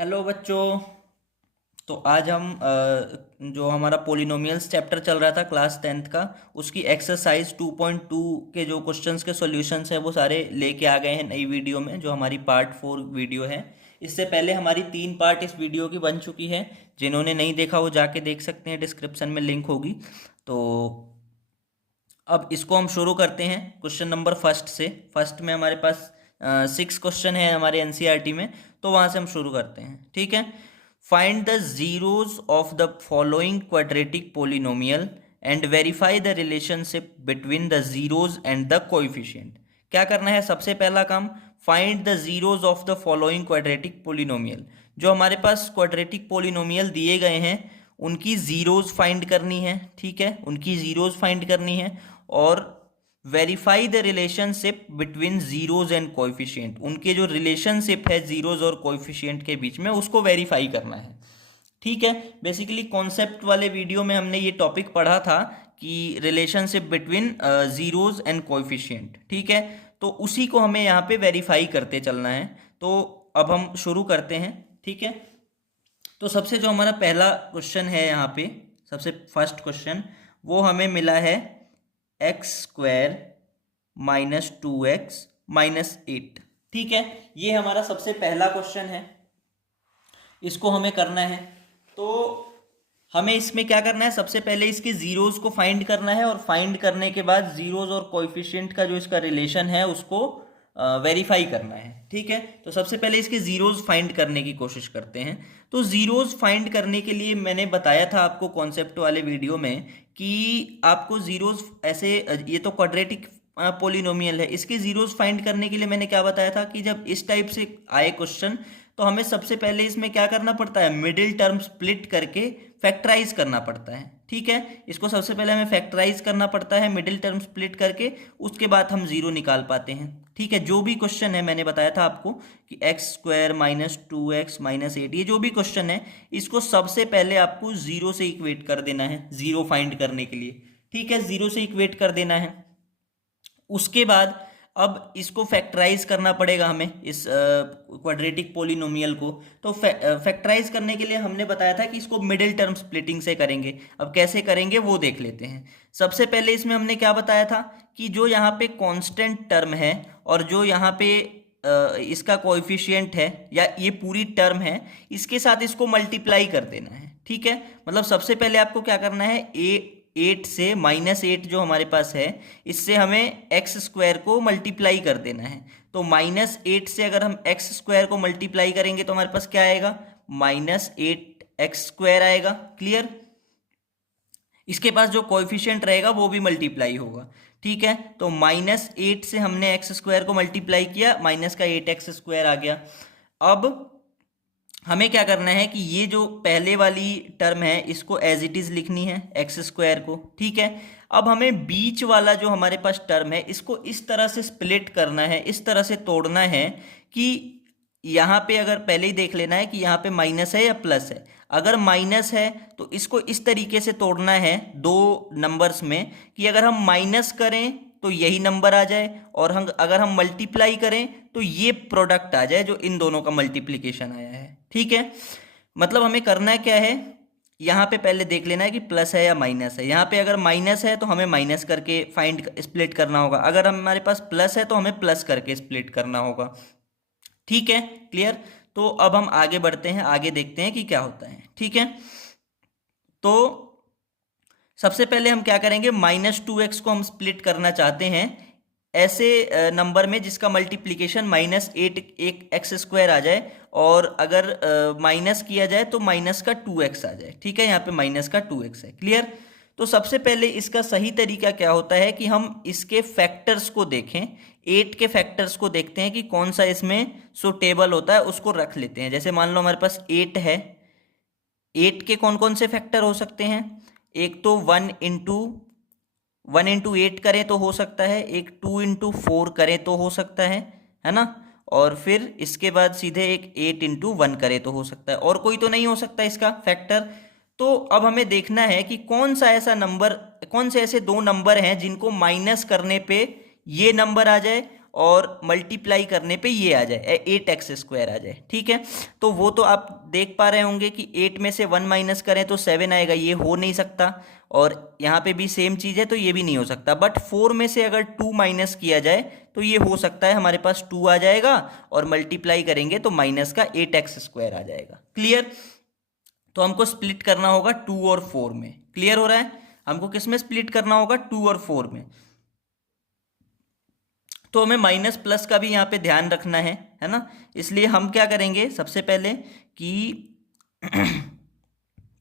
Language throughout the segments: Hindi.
हेलो बच्चों। तो आज हम जो हमारा पोलिनोमियल्स चैप्टर चल रहा था क्लास 10th का, उसकी एक्सरसाइज 2.2 के जो क्वेश्चंस के सॉल्यूशंस है वो सारे लेके आ गए हैं नई वीडियो में, जो हमारी पार्ट 4 वीडियो है। इससे पहले हमारी 3 पार्ट इस वीडियो की बन चुकी है। जिन्होंने नहीं देखा वो जाके देख सकते हैं, डिस्क्रिप्शन में लिंक होगी। तो अब इसको हम शुरू करते हैं क्वेश्चन नंबर फर्स्ट से। फर्स्ट में हमारे पास 6 क्वेश्चन है हमारे एनसीईआरटी में, तो वहाँ से हम शुरू करते हैं। ठीक है। Find the zeros of the following quadratic polynomial and verify the relationship between the zeros and the coefficient. क्या करना है? सबसे पहला काम, find the zeros of the following quadratic polynomial. जो हमारे पास क्वाड्रेटिक पोलिनोमियल दिए गए हैं उनकी जीरोज फाइंड करनी है। ठीक है, उनकी जीरोज फाइंड करनी है। और verify the relationship between zeros and coefficient. उनके जो रिलेशनशिप है जीरोज और कोएफिशिएंट के बीच में, उसको वेरीफाई करना है। ठीक है। बेसिकली कॉन्सेप्ट वाले वीडियो में हमने ये टॉपिक पढ़ा था कि relationship between zeros and coefficient. ठीक है, तो उसी को हमें यहाँ पे वेरीफाई करते चलना है। तो अब हम शुरू करते हैं। ठीक है। तो सबसे जो हमारा पहला क्वेश्चन है यहाँ पे, सबसे फर्स्ट क्वेश्चन, वो हमें मिला है x² माइनस 2x माइनस 8। ठीक है, ये हमारा सबसे पहला क्वेश्चन है, इसको हमें करना है। तो हमें इसमें क्या करना है? सबसे पहले इसके जीरोज को फाइंड करना है, और फाइंड करने के बाद जीरोज और कोएफिशिएंट का जो इसका रिलेशन है उसको वेरीफाई करना है। ठीक है, तो सबसे पहले इसके जीरोज फाइंड करने की कोशिश करते हैं। तो जीरोज फाइंड करने के लिए मैंने बताया था आपको कॉन्सेप्ट वाले वीडियो में कि आपको जीरोज ऐसे, ये तो क्वाड्रेटिक पोलिनोमियल है, इसके जीरोज फाइंड करने के लिए मैंने क्या बताया था कि जब इस टाइप से आए क्वेश्चन तो हमें सबसे पहले इसमें क्या करना पड़ता है? मिडिल टर्म स्प्लिट करके फैक्टराइज करना पड़ता है। ठीक है, इसको सबसे पहले हमें फैक्टराइज करना पड़ता है मिडिल टर्म स्प्लिट करके, उसके बाद हम जीरो निकाल पाते हैं। ठीक है, जो भी क्वेश्चन है, मैंने बताया था आपको कि x² माइनस 2x माइनस 8, ये जो भी क्वेश्चन है इसको सबसे पहले आपको जीरो से इक्वेट कर देना है, जीरो फाइंड करने के लिए। ठीक है, जीरो से इक्वेट कर देना है। उसके बाद अब इसको फैक्टराइज करना पड़ेगा हमें, इस क्वाड्रेटिक पोलिनोमियल को। तो फैक्टराइज करने के लिए हमने बताया था कि इसको मिडिल टर्म स्प्लिटिंग से करेंगे। अब कैसे करेंगे वो देख लेते हैं। सबसे पहले इसमें हमने क्या बताया था कि जो यहाँ पे कांस्टेंट टर्म है और जो यहाँ पे इसका कोएफिशिएंट है या ये पूरी टर्म है, इसके साथ इसको मल्टीप्लाई कर देना है। ठीक है, मतलब सबसे पहले आपको क्या करना है, 8 से -8 जो हमारे पास है, इससे हमें x² को मल्टीप्लाई कर देना है। तो -8 से अगर हम x² को मल्टीप्लाई करेंगे तो हमारे पास क्या आएगा? -8x² आएगा। क्लियर? इसके पास जो कोएफिशिएंट रहेगा वो भी मल्टीप्लाई होगा। ठीक है, तो -8 से हमने x² को मल्टीप्लाई किया, माइनस का 8x² आ गया। अब हमें क्या करना है कि ये जो पहले वाली टर्म है इसको एज इट इज लिखनी है, x² को। ठीक है, अब हमें बीच वाला जो हमारे पास टर्म है इसको इस तरह से स्प्लिट करना है, इस तरह से तोड़ना है कि यहाँ पे अगर पहले ही देख लेना है कि यहाँ पे माइनस है या प्लस है। अगर माइनस है तो इसको इस तरीके से तोड़ना है दो नंबर्स में कि अगर हम माइनस करें तो यही नंबर आ जाए, और हम अगर हम मल्टीप्लाई करें तो ये प्रोडक्ट आ जाए जो इन दोनों का मल्टीप्लिकेशन आया है। ठीक है, मतलब हमें करना क्या है, यहाँ पे पहले देख लेना है कि प्लस है या माइनस है। यहाँ पे अगर माइनस है तो हमें माइनस करके फाइंड स्प्लिट करना होगा, अगर हमारे पास प्लस है तो हमें प्लस करके स्प्लिट करना होगा। ठीक है, क्लियर? तो अब हम आगे बढ़ते हैं, आगे देखते हैं कि क्या होता है। ठीक है, तो सबसे पहले हम क्या करेंगे, -2x को हम स्प्लिट करना चाहते हैं ऐसे नंबर में जिसका मल्टीप्लिकेशन -8 एक x² आ जाए, और अगर माइनस किया जाए तो माइनस का 2x आ जाए। ठीक है, यहाँ पे माइनस का 2x है। क्लियर? तो सबसे पहले इसका सही तरीका क्या होता है कि हम इसके फैक्टर्स को देखें, 8 के फैक्टर्स को देखते हैं कि कौन सा इसमें सुटेबल होता है, उसको रख लेते हैं। जैसे मान लो हमारे पास 8 है, 8 के कौन कौन से फैक्टर हो सकते हैं? एक तो 1 इंटू 8 करें तो हो सकता है, एक 2 इंटू 4 करें तो हो सकता है ना? और फिर इसके बाद सीधे एक 8 इंटू 1 करें तो हो सकता है, और कोई तो नहीं हो सकता इसका फैक्टर। तो अब हमें देखना है कि कौन सा ऐसा नंबर, कौन से ऐसे दो नंबर हैं जिनको माइनस करने पे ये नंबर आ जाए और मल्टीप्लाई करने पे ये आ जाए 8x² आ जाए, ठीक है। तो वो तो आप देख पा रहे होंगे कि 8 में से 1 माइनस करें तो 7 आएगा, ये हो नहीं सकता। और यहाँ पे भी सेम चीज़ है तो ये भी नहीं हो सकता। बट 4 में से अगर 2 माइनस किया जाए तो ये हो सकता है, हमारे पास 2 आ जाएगा और मल्टीप्लाई करेंगे तो माइनस का 8x² आ जाएगा। क्लियर। तो हमको स्प्लिट करना होगा 2 और 4 में। क्लियर हो रहा है। हमको किस में स्प्लिट करना होगा, 2 और 4 में। तो हमें माइनस प्लस का भी यहाँ पे ध्यान रखना है ना। इसलिए हम क्या करेंगे सबसे पहले कि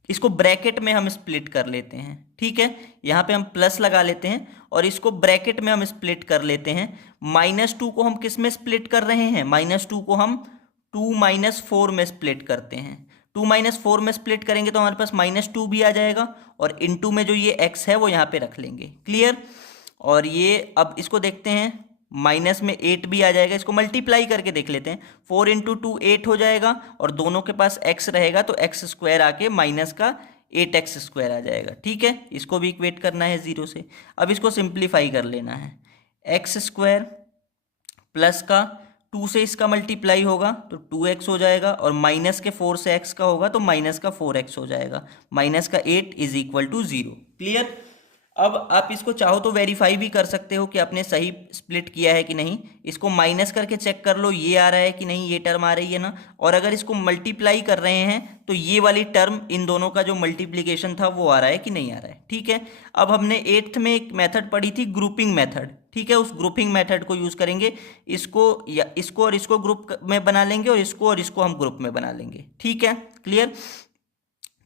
इसको ब्रैकेट में हम स्प्लिट कर लेते हैं, ठीक है। यहाँ पे हम प्लस लगा लेते हैं और इसको ब्रैकेट में हम स्प्लिट कर लेते हैं। -2 को हम किस में स्प्लिट कर रहे हैं, -2 को हम 2 - 4 में स्प्लिट करते हैं। 2 - 4 में स्प्लिट करेंगे तो हमारे पास -2 भी आ जाएगा और इनटू में जो ये x है वो यहाँ पे रख लेंगे। क्लियर। और ये अब इसको देखते हैं, माइनस में 8 भी आ जाएगा, इसको मल्टीप्लाई करके देख लेते हैं। 4 × 2 8 हो जाएगा और दोनों के पास x रहेगा तो x² आके माइनस का 8x² आ जाएगा, ठीक है। इसको भी इक्वेट करना है 0 से। अब इसको सिंप्लीफाई कर लेना है। x² प्लस का 2 से इसका मल्टीप्लाई होगा तो 2x हो जाएगा और माइनस के 4 से x का होगा तो माइनस का 4x हो जाएगा। माइनस का 8 = 0। क्लियर। अब आप इसको चाहो तो वेरीफाई भी कर सकते हो कि आपने सही स्प्लिट किया है कि नहीं। इसको माइनस करके चेक कर लो ये आ रहा है कि नहीं, ये टर्म आ रही है ना। और अगर इसको मल्टीप्लाई कर रहे हैं तो ये वाली टर्म, इन दोनों का जो मल्टीप्लिकेशन था वो आ रहा है कि नहीं आ रहा है, ठीक है। अब हमने 8th में एक मेथड पढ़ी थी, ग्रुपिंग मेथड, ठीक है। उस ग्रुपिंग मेथड को यूज़ करेंगे। इसको या इसको और इसको ग्रुप में बना लेंगे और इसको हम ग्रुप में बना लेंगे, ठीक है। क्लियर।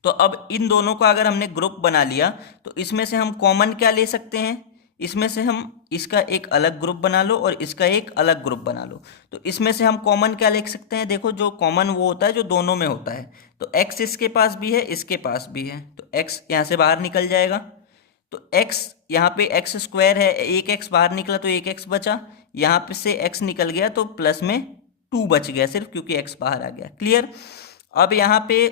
तो अब इन दोनों का अगर हमने ग्रुप बना लिया तो इसमें से हम कॉमन क्या ले सकते हैं, इसमें से हम इसका एक अलग ग्रुप बना लो और इसका एक अलग ग्रुप बना लो। तो इसमें से हम कॉमन क्या ले सकते हैं, देखो जो कॉमन वो होता है जो दोनों में होता है। तो x इसके पास भी है, इसके पास भी है, तो x यहाँ से बाहर निकल जाएगा। तो x यहाँ पे x² है, एक x बाहर निकला तो एक x बचा, यहाँ पे से x निकल गया तो प्लस में 2 बच गया सिर्फ, क्योंकि x बाहर आ गया। क्लियर। अब यहाँ पे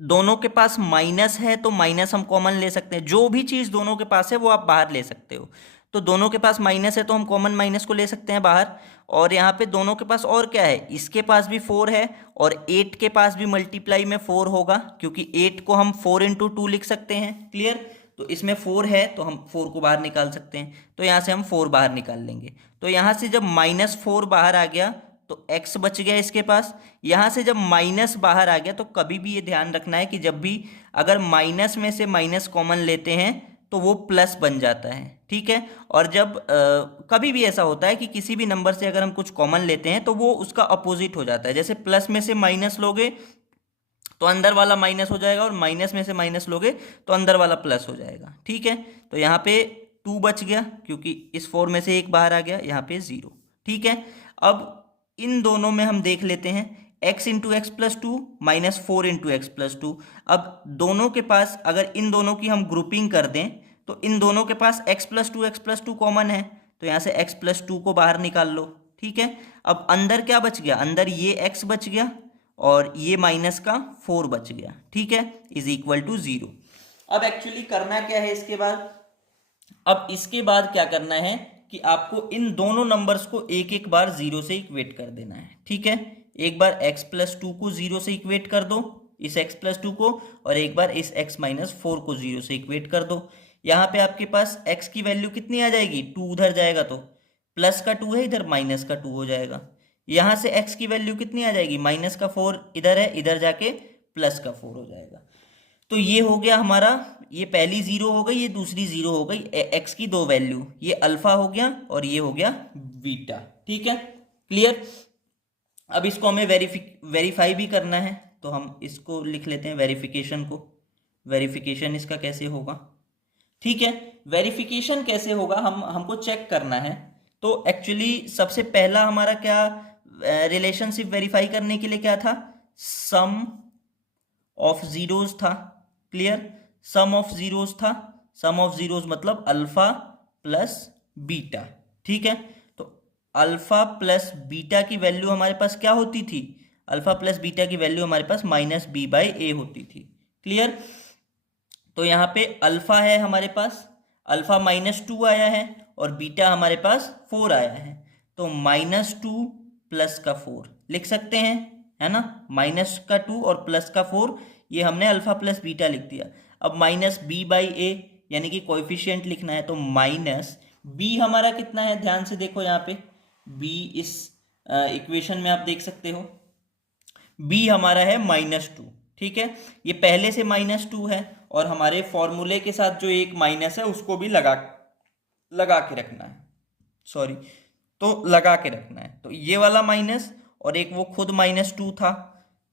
दोनों के पास माइनस है तो माइनस हम कॉमन ले सकते हैं। जो भी चीज़ दोनों के पास है वो आप बाहर ले सकते हो। तो दोनों के पास माइनस है तो हम कॉमन माइनस को ले सकते हैं बाहर। और यहाँ पे दोनों के पास और क्या है, इसके पास भी 4 है और 8 के पास भी मल्टीप्लाई में 4 होगा, क्योंकि 8 को हम 4 × 2 लिख सकते हैं। क्लियर। तो इसमें 4 है तो हम 4 को बाहर निकाल सकते हैं, तो यहाँ से हम 4 बाहर निकाल लेंगे। तो यहाँ से जब -4 बाहर आ गया तो x बच गया इसके पास। यहाँ से जब माइनस बाहर आ गया तो कभी भी ये ध्यान रखना है कि जब भी अगर माइनस में से माइनस कॉमन लेते हैं तो वो प्लस बन जाता है, ठीक है। और जब कभी भी ऐसा होता है कि किसी भी नंबर से अगर हम कुछ कॉमन लेते हैं तो वो उसका अपोजिट हो जाता है। जैसे प्लस में से माइनस लोगे तो अंदर वाला माइनस हो जाएगा और माइनस में से माइनस लोगे तो अंदर वाला प्लस हो जाएगा, ठीक है। तो यहाँ पे 2 बच गया क्योंकि इस 4 में से एक बाहर आ गया, यहाँ पे 0, ठीक है। अब इन दोनों में हम देख लेते हैं x × x + 2 -4 × x + 2। अब दोनों के पास अगर इन दोनों की हम ग्रुपिंग कर दें तो इन दोनों के पास x + 2 कॉमन है, तो यहाँ से x + 2 को बाहर निकाल लो, ठीक है। अब अंदर क्या बच गया, अंदर ये x बच गया और ये माइनस का 4 बच गया, ठीक है, = 0। अब एक्चुअली करना क्या है इसके बाद, अब इसके बाद क्या करना है कि आपको इन दोनों नंबर्स को एक एक बार 0 से इक्वेट कर देना है, ठीक है। एक बार x + 2 को 0 से इक्वेट कर दो, इस x + 2 को, और एक बार इस x - 4 को 0 से इक्वेट कर दो। यहाँ पे आपके पास x की वैल्यू कितनी आ जाएगी, 2 उधर जाएगा तो प्लस का 2 है, इधर माइनस का 2 हो जाएगा। यहाँ से x की वैल्यू कितनी आ जाएगी, -4 इधर है, इधर जाके प्लस का 4 हो जाएगा। तो ये हो गया हमारा, ये पहली 0 हो गई, ये दूसरी 0 हो गई, x की 2 वैल्यू, ये अल्फा हो गया और ये हो गया बीटा, ठीक है। क्लियर। अब इसको हमें वेरीफाई भी करना है, तो हम इसको लिख लेते हैं वेरिफिकेशन को। वेरिफिकेशन इसका कैसे होगा, ठीक है। वेरिफिकेशन कैसे होगा, हमको चेक करना है। तो एक्चुअली सबसे पहला हमारा क्या रिलेशनशिप वेरीफाई करने के लिए क्या था, सम ऑफ जीरोज था। क्लियर। सम ऑफ जीरोज था, सम ऑफ जीरोज मतलब अल्फा प्लस बीटा, ठीक है। तो अल्फा प्लस बीटा की वैल्यू हमारे पास क्या होती थी, अल्फा प्लस बीटा की वैल्यू हमारे पास -b/a होती थी। क्लियर। तो यहाँ पे अल्फा है हमारे पास, अल्फा -2 आया है और बीटा हमारे पास 4 आया है। तो -2 प्लस का 4 लिख सकते हैं, है ना। -2 और +4, ये हमने अल्फा प्लस बीटा लिख दिया। अब -b/a यानी कि कोएफिशिएंट लिखना है, तो माइनस b हमारा कितना है, ध्यान से देखो यहाँ पे b इस इक्वेशन में आप देख सकते हो b हमारा है -2। ठीक है, ये पहले से -2 है और हमारे फॉर्मूले के साथ जो एक माइनस है उसको भी लगा के रखना है, सॉरी, तो लगा के रखना है। तो ये वाला माइनस और एक वो खुद -2 था,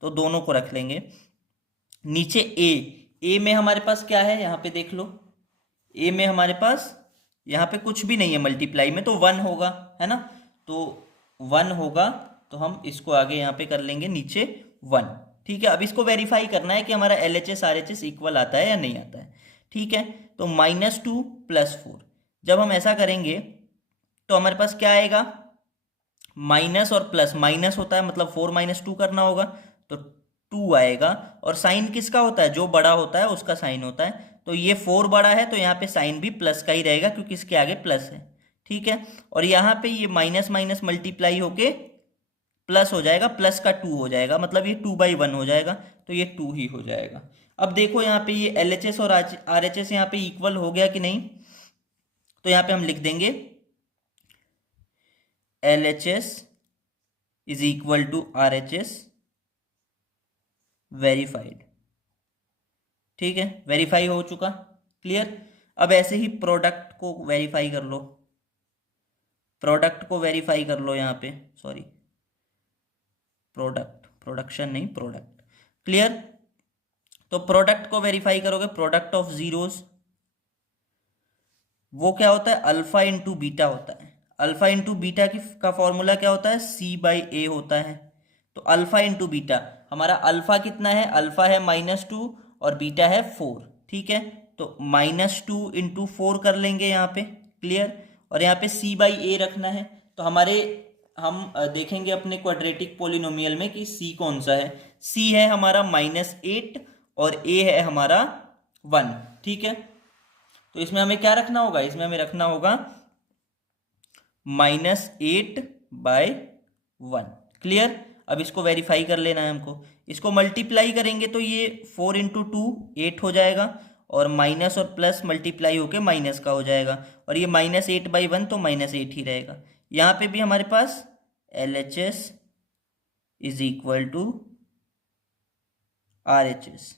तो दोनों को रख लेंगे। नीचे ए में हमारे पास क्या है, यहाँ पे देख लो, ए में हमारे पास यहाँ पे कुछ भी नहीं है मल्टीप्लाई में, तो 1 होगा, है ना। तो 1 होगा, तो हम इसको आगे यहाँ पे कर लेंगे नीचे 1। ठीक है, अब इसको वेरीफाई करना है कि हमारा LHS RHS इक्वल आता है या नहीं आता है। ठीक है, तो -2 + 4, जब हम ऐसा करेंगे तो हमारे पास क्या आएगा, माइनस और प्लस, माइनस होता है मतलब 4 - 2 करना होगा, तो 2 आएगा। और साइन किसका होता है, जो बड़ा होता है उसका साइन होता है। तो ये 4 बड़ा है, तो यहाँ पे साइन भी प्लस का ही रहेगा क्योंकि इसके आगे प्लस है। ठीक है, और यहाँ पे ये माइनस माइनस मल्टीप्लाई होके प्लस हो जाएगा, प्लस का 2 हो जाएगा, मतलब ये 2/1 हो जाएगा, तो ये 2 ही हो जाएगा। अब देखो यहाँ पे ये LHS और RHS यहाँ पे इक्वल हो गया कि नहीं, तो यहाँ पे हम लिख देंगे LHS is equal to RHS verified. ठीक है, वेरीफाई हो चुका, क्लियर। अब ऐसे ही प्रोडक्ट को वेरीफाई कर लो, प्रोडक्ट को वेरीफाई कर लो यहाँ पे, सॉरी, प्रोडक्शन नहीं, प्रोडक्ट, क्लियर। तो प्रोडक्ट को वेरीफाई करोगे, प्रोडक्ट ऑफ जीरोस, वो क्या होता है, अल्फा इंटू बीटा होता है। अल्फा इंटू बीटा की का फॉर्मूला क्या होता है, C/A होता है। तो अल्फा इंटू बीटा, हमारा अल्फा कितना है, अल्फा है -2 और बीटा है 4। ठीक है, तो -2 × 4 कर लेंगे यहाँ पे, क्लियर। और यहाँ पे C/A रखना है, तो हमारे हम देखेंगे अपने क्वाड्रेटिक पोलिनोमियल में कि C कौन सा है। C है हमारा -8 और A है हमारा 1। ठीक है, तो इसमें हमें क्या रखना होगा, इसमें हमें रखना होगा -8/1, क्लियर। अब इसको वेरीफाई कर लेना है हमको, इसको मल्टीप्लाई करेंगे तो ये 4 × 2 8 हो जाएगा, और माइनस और प्लस मल्टीप्लाई होके माइनस का हो जाएगा, और ये -8/1 तो -8 ही रहेगा। यहाँ पे भी हमारे पास LHS is equal to RHS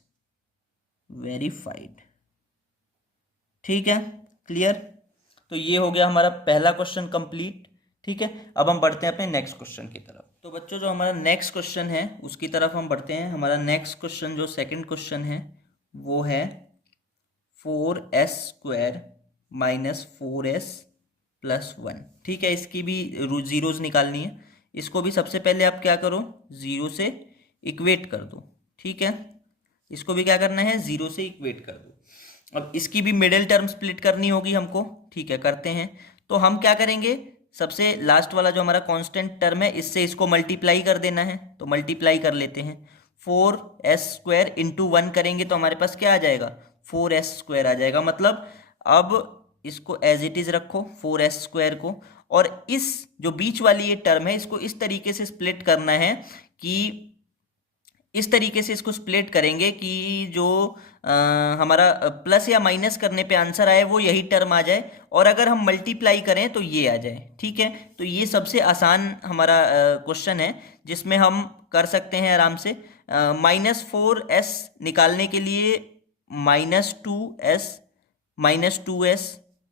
verified. ठीक है, क्लियर। तो ये हो गया हमारा पहला क्वेश्चन कंप्लीट। ठीक है, अब हम बढ़ते हैं अपने नेक्स्ट क्वेश्चन की तरफ। तो बच्चों, जो हमारा नेक्स्ट क्वेश्चन है उसकी तरफ हम बढ़ते हैं। हमारा नेक्स्ट क्वेश्चन जो सेकंड क्वेश्चन है वो है 4s² - 4s + 1। ठीक है, इसकी भी जीरोज निकालनी है। इसको भी सबसे पहले आप क्या करो, 0 से इक्वेट कर दो। ठीक है, इसको भी क्या करना है, 0 से इक्वेट कर दो। अब इसकी भी मिडिल टर्म स्प्लिट करनी होगी हमको। ठीक है, करते हैं। तो हम क्या करेंगे, सबसे लास्ट वाला जो हमारा कांस्टेंट टर्म है, इससे इसको मल्टीप्लाई कर देना है, तो मल्टीप्लाई कर लेते हैं। 4s² × 1 करेंगे तो हमारे पास क्या आ जाएगा, 4s² आ जाएगा। मतलब अब इसको एज इट इज रखो 4s² को, और इस जो बीच वाली ये टर्म है इसको इस तरीके से स्प्लिट करना है कि इस तरीके से इसको स्प्लिट करेंगे कि जो हमारा प्लस या माइनस करने पे आंसर आए वो यही टर्म आ जाए, और अगर हम मल्टीप्लाई करें तो ये आ जाए। ठीक है, तो ये सबसे आसान हमारा क्वेश्चन है जिसमें हम कर सकते हैं आराम से। -4s निकालने के लिए -2s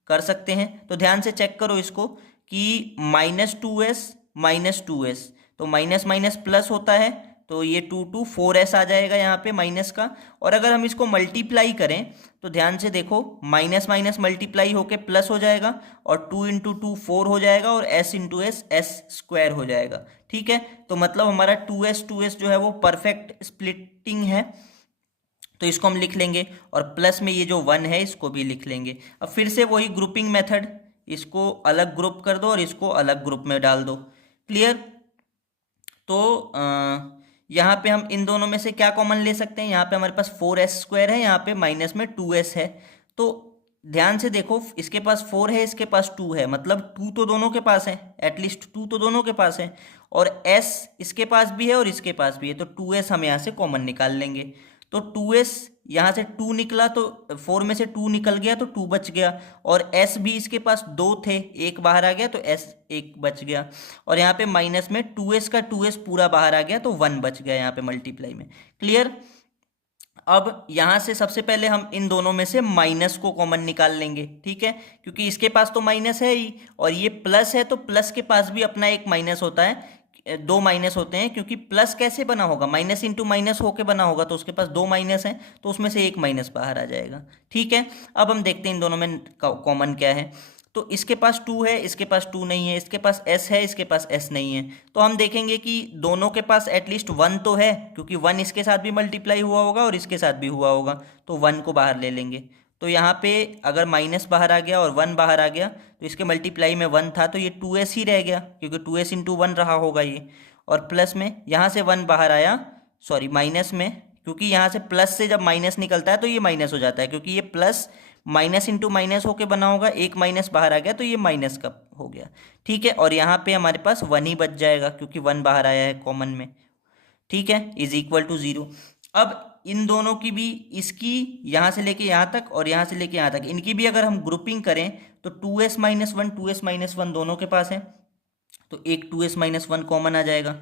कर सकते हैं। तो ध्यान से चेक करो इसको कि -2s तो माइनस माइनस प्लस होता है, तो ये 2 4s आ जाएगा यहाँ पे माइनस का। और अगर हम इसको मल्टीप्लाई करें तो ध्यान से देखो, माइनस माइनस मल्टीप्लाई होके प्लस हो जाएगा, और 2 × 2 4 हो जाएगा, और s × s हो जाएगा। ठीक है, तो मतलब हमारा 2s जो है वो परफेक्ट स्प्लिटिंग है, तो इसको हम लिख लेंगे, और प्लस में ये जो 1 है इसको भी लिख लेंगे। अब फिर से वही ग्रुपिंग मेथड, इसको अलग ग्रुप कर दो और इसको अलग ग्रुप में डाल दो, क्लियर। तो यहाँ पे हम इन दोनों में से क्या कॉमन ले सकते हैं, यहाँ पे हमारे पास 4s² है, यहाँ पे माइनस में 2s है। तो ध्यान से देखो, इसके पास 4 है, इसके पास 2 है, मतलब 2 तो दोनों के पास है, एटलीस्ट 2 तो दोनों के पास है। और s इसके पास भी है और इसके पास भी है, तो 2s हम यहाँ से कॉमन निकाल लेंगे। तो 2s यहाँ से 2 निकला, तो 4 में से 2 निकल गया तो 2 बच गया। और s भी इसके पास 2 थे, एक बाहर आ गया तो s एक बच गया। और यहाँ पे माइनस में 2s का 2s पूरा बाहर आ गया तो 1 बच गया यहाँ पे मल्टीप्लाई में। क्लियर। अब यहां से सबसे पहले हम इन दोनों में से माइनस को कॉमन निकाल लेंगे, ठीक है, क्योंकि इसके पास तो माइनस है ही और ये प्लस है, तो प्लस के पास भी अपना एक माइनस होता है, दो माइनस होते हैं, क्योंकि प्लस कैसे बना होगा, माइनस इंटू माइनस होके बना होगा, तो उसके पास दो माइनस है, तो उसमें से एक माइनस बाहर आ जाएगा। ठीक है, अब हम देखते हैं इन दोनों में कॉमन क्या है। तो इसके पास 2 है, इसके पास 2 नहीं है, इसके पास s है, इसके पास s नहीं है, तो हम देखेंगे कि दोनों के पास एटलीस्ट 1 तो है, क्योंकि 1 इसके साथ भी मल्टीप्लाई हुआ होगा और इसके साथ भी हुआ होगा, तो 1 को बाहर ले लेंगे। तो यहाँ पे अगर माइनस बाहर आ गया और 1 बाहर आ गया, तो इसके मल्टीप्लाई में 1 था, तो ये 2s ही रह गया, क्योंकि 2s इंटू 1 रहा होगा ये। और प्लस में यहाँ से 1 बाहर आया, सॉरी माइनस में, क्योंकि यहाँ से प्लस से जब माइनस निकलता है तो ये माइनस हो जाता है, क्योंकि ये प्लस माइनस इंटू माइनस होके बना होगा, एक माइनस बाहर आ गया तो ये माइनस का हो गया। ठीक है, और यहाँ पे हमारे पास 1 ही बच जाएगा, क्योंकि 1 बाहर आया है कॉमन में। ठीक है, इज इक्वल टू 0। अब इन दोनों की भी, इसकी यहाँ से लेके यहाँ तक और यहाँ से लेके यहाँ तक, इनकी भी अगर हम ग्रुपिंग करें तो 2s-1 2s-1 दोनों के पास है, तो एक 2s-1 कॉमन आ जाएगा।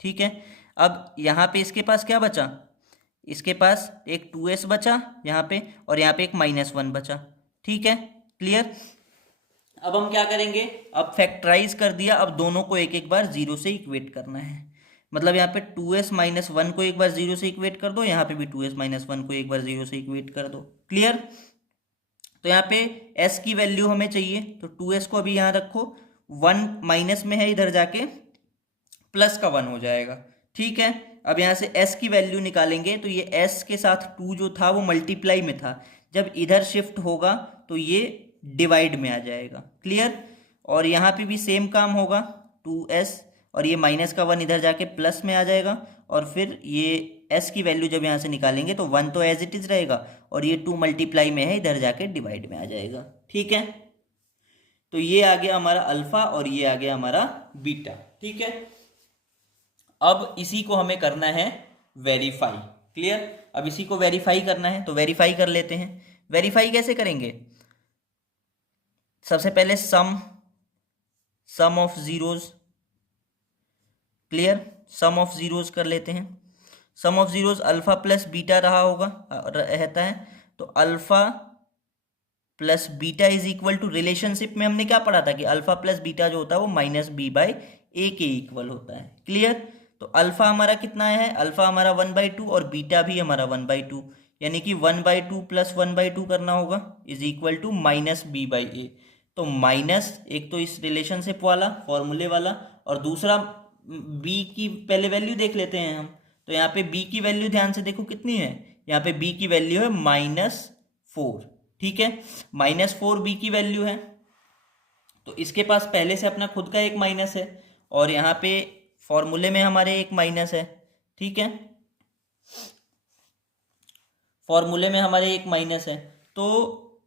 ठीक है, अब यहाँ पे इसके पास क्या बचा, इसके पास एक 2s बचा यहाँ पे, और यहाँ पे एक -1 बचा। ठीक है, क्लियर। अब हम क्या करेंगे, अब फैक्टराइज कर दिया, अब दोनों को एक एक बार 0 से इक्वेट करना है। मतलब यहाँ पे 2s-1 को एक बार 0 से इक्वेट कर दो, यहाँ पे भी 2s-1 को एक बार 0 से इक्वेट कर दो। क्लियर। तो यहाँ पे s की वैल्यू हमें चाहिए, तो 2s को अभी यहाँ रखो, 1 माइनस में है, इधर जाके प्लस का 1 हो जाएगा। ठीक है, अब यहाँ से s की वैल्यू निकालेंगे, तो ये s के साथ 2 जो था वो मल्टीप्लाई में था, जब इधर शिफ्ट होगा तो ये डिवाइड में आ जाएगा। क्लियर। और यहाँ पे भी सेम काम होगा, 2s और ये माइनस का 1 इधर जाके प्लस में आ जाएगा, और फिर ये s की वैल्यू जब यहाँ से निकालेंगे तो 1 तो एज इट इज रहेगा, और ये 2 मल्टीप्लाई में है, इधर जाके डिवाइड में आ जाएगा। ठीक है, तो ये आ गया हमारा अल्फा और ये आ गया हमारा बीटा। ठीक है, अब इसी को हमें करना है वेरीफाई। क्लियर। अब इसी को वेरीफाई करना है, तो वेरीफाई कर लेते हैं। वेरीफाई कैसे करेंगे, सबसे पहले sum of zeros. Clear, sum of zeros कर लेते हैं। Sum of zeros alpha plus beta रहा होगा, रहता है, तो alpha plus beta is equal to, relationship में हमने क्या पढ़ा था कि अल्फा प्लस बीटा जो होता है वो -b/a के इक्वल होता है। क्लियर। तो अल्फा हमारा कितना है, अल्फा हमारा 1/2 और बीटा भी हमारा 1/2, यानी कि 1/2 प्लस 1/2 करना होगा, इज इक्वल टू -b/a। तो माइनस, एक तो इस रिलेशनशिप वाला फॉर्मूले वाला, और दूसरा b की पहले वैल्यू देख लेते हैं हम। तो यहाँ पे b की वैल्यू ध्यान से देखो कितनी है, यहाँ पे b की वैल्यू है -4। ठीक है, -4 b की वैल्यू है, तो इसके पास पहले से अपना खुद का एक माइनस है, और यहाँ पे फॉर्मूले में हमारे एक माइनस है। ठीक है, फॉर्मूले में हमारे एक माइनस है, तो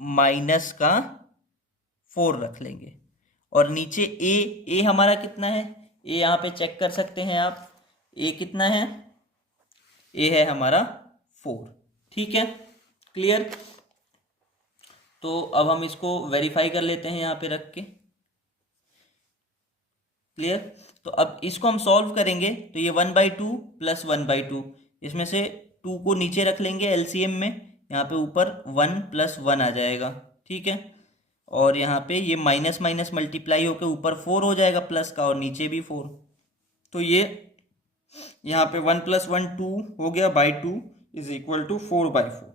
-4 रख लेंगे। और नीचे ए हमारा कितना है, ए यहाँ पे चेक कर सकते हैं आप, ए कितना है, ए है हमारा 4। ठीक है, क्लियर। तो अब हम इसको वेरीफाई कर लेते हैं यहाँ पे रख के। क्लियर। तो अब इसको हम सॉल्व करेंगे, तो ये 1/2 प्लस 1/2, इसमें से 2 को नीचे रख लेंगे एलसीएम में, यहाँ पे ऊपर 1 + 1 आ जाएगा। ठीक है, और यहाँ पे ये माइनस माइनस मल्टीप्लाई होकर ऊपर 4 हो जाएगा प्लस का, और नीचे भी 4, तो ये यहाँ पे 1 + 1 2 हो गया, /2 इज इक्वल टू 4/4।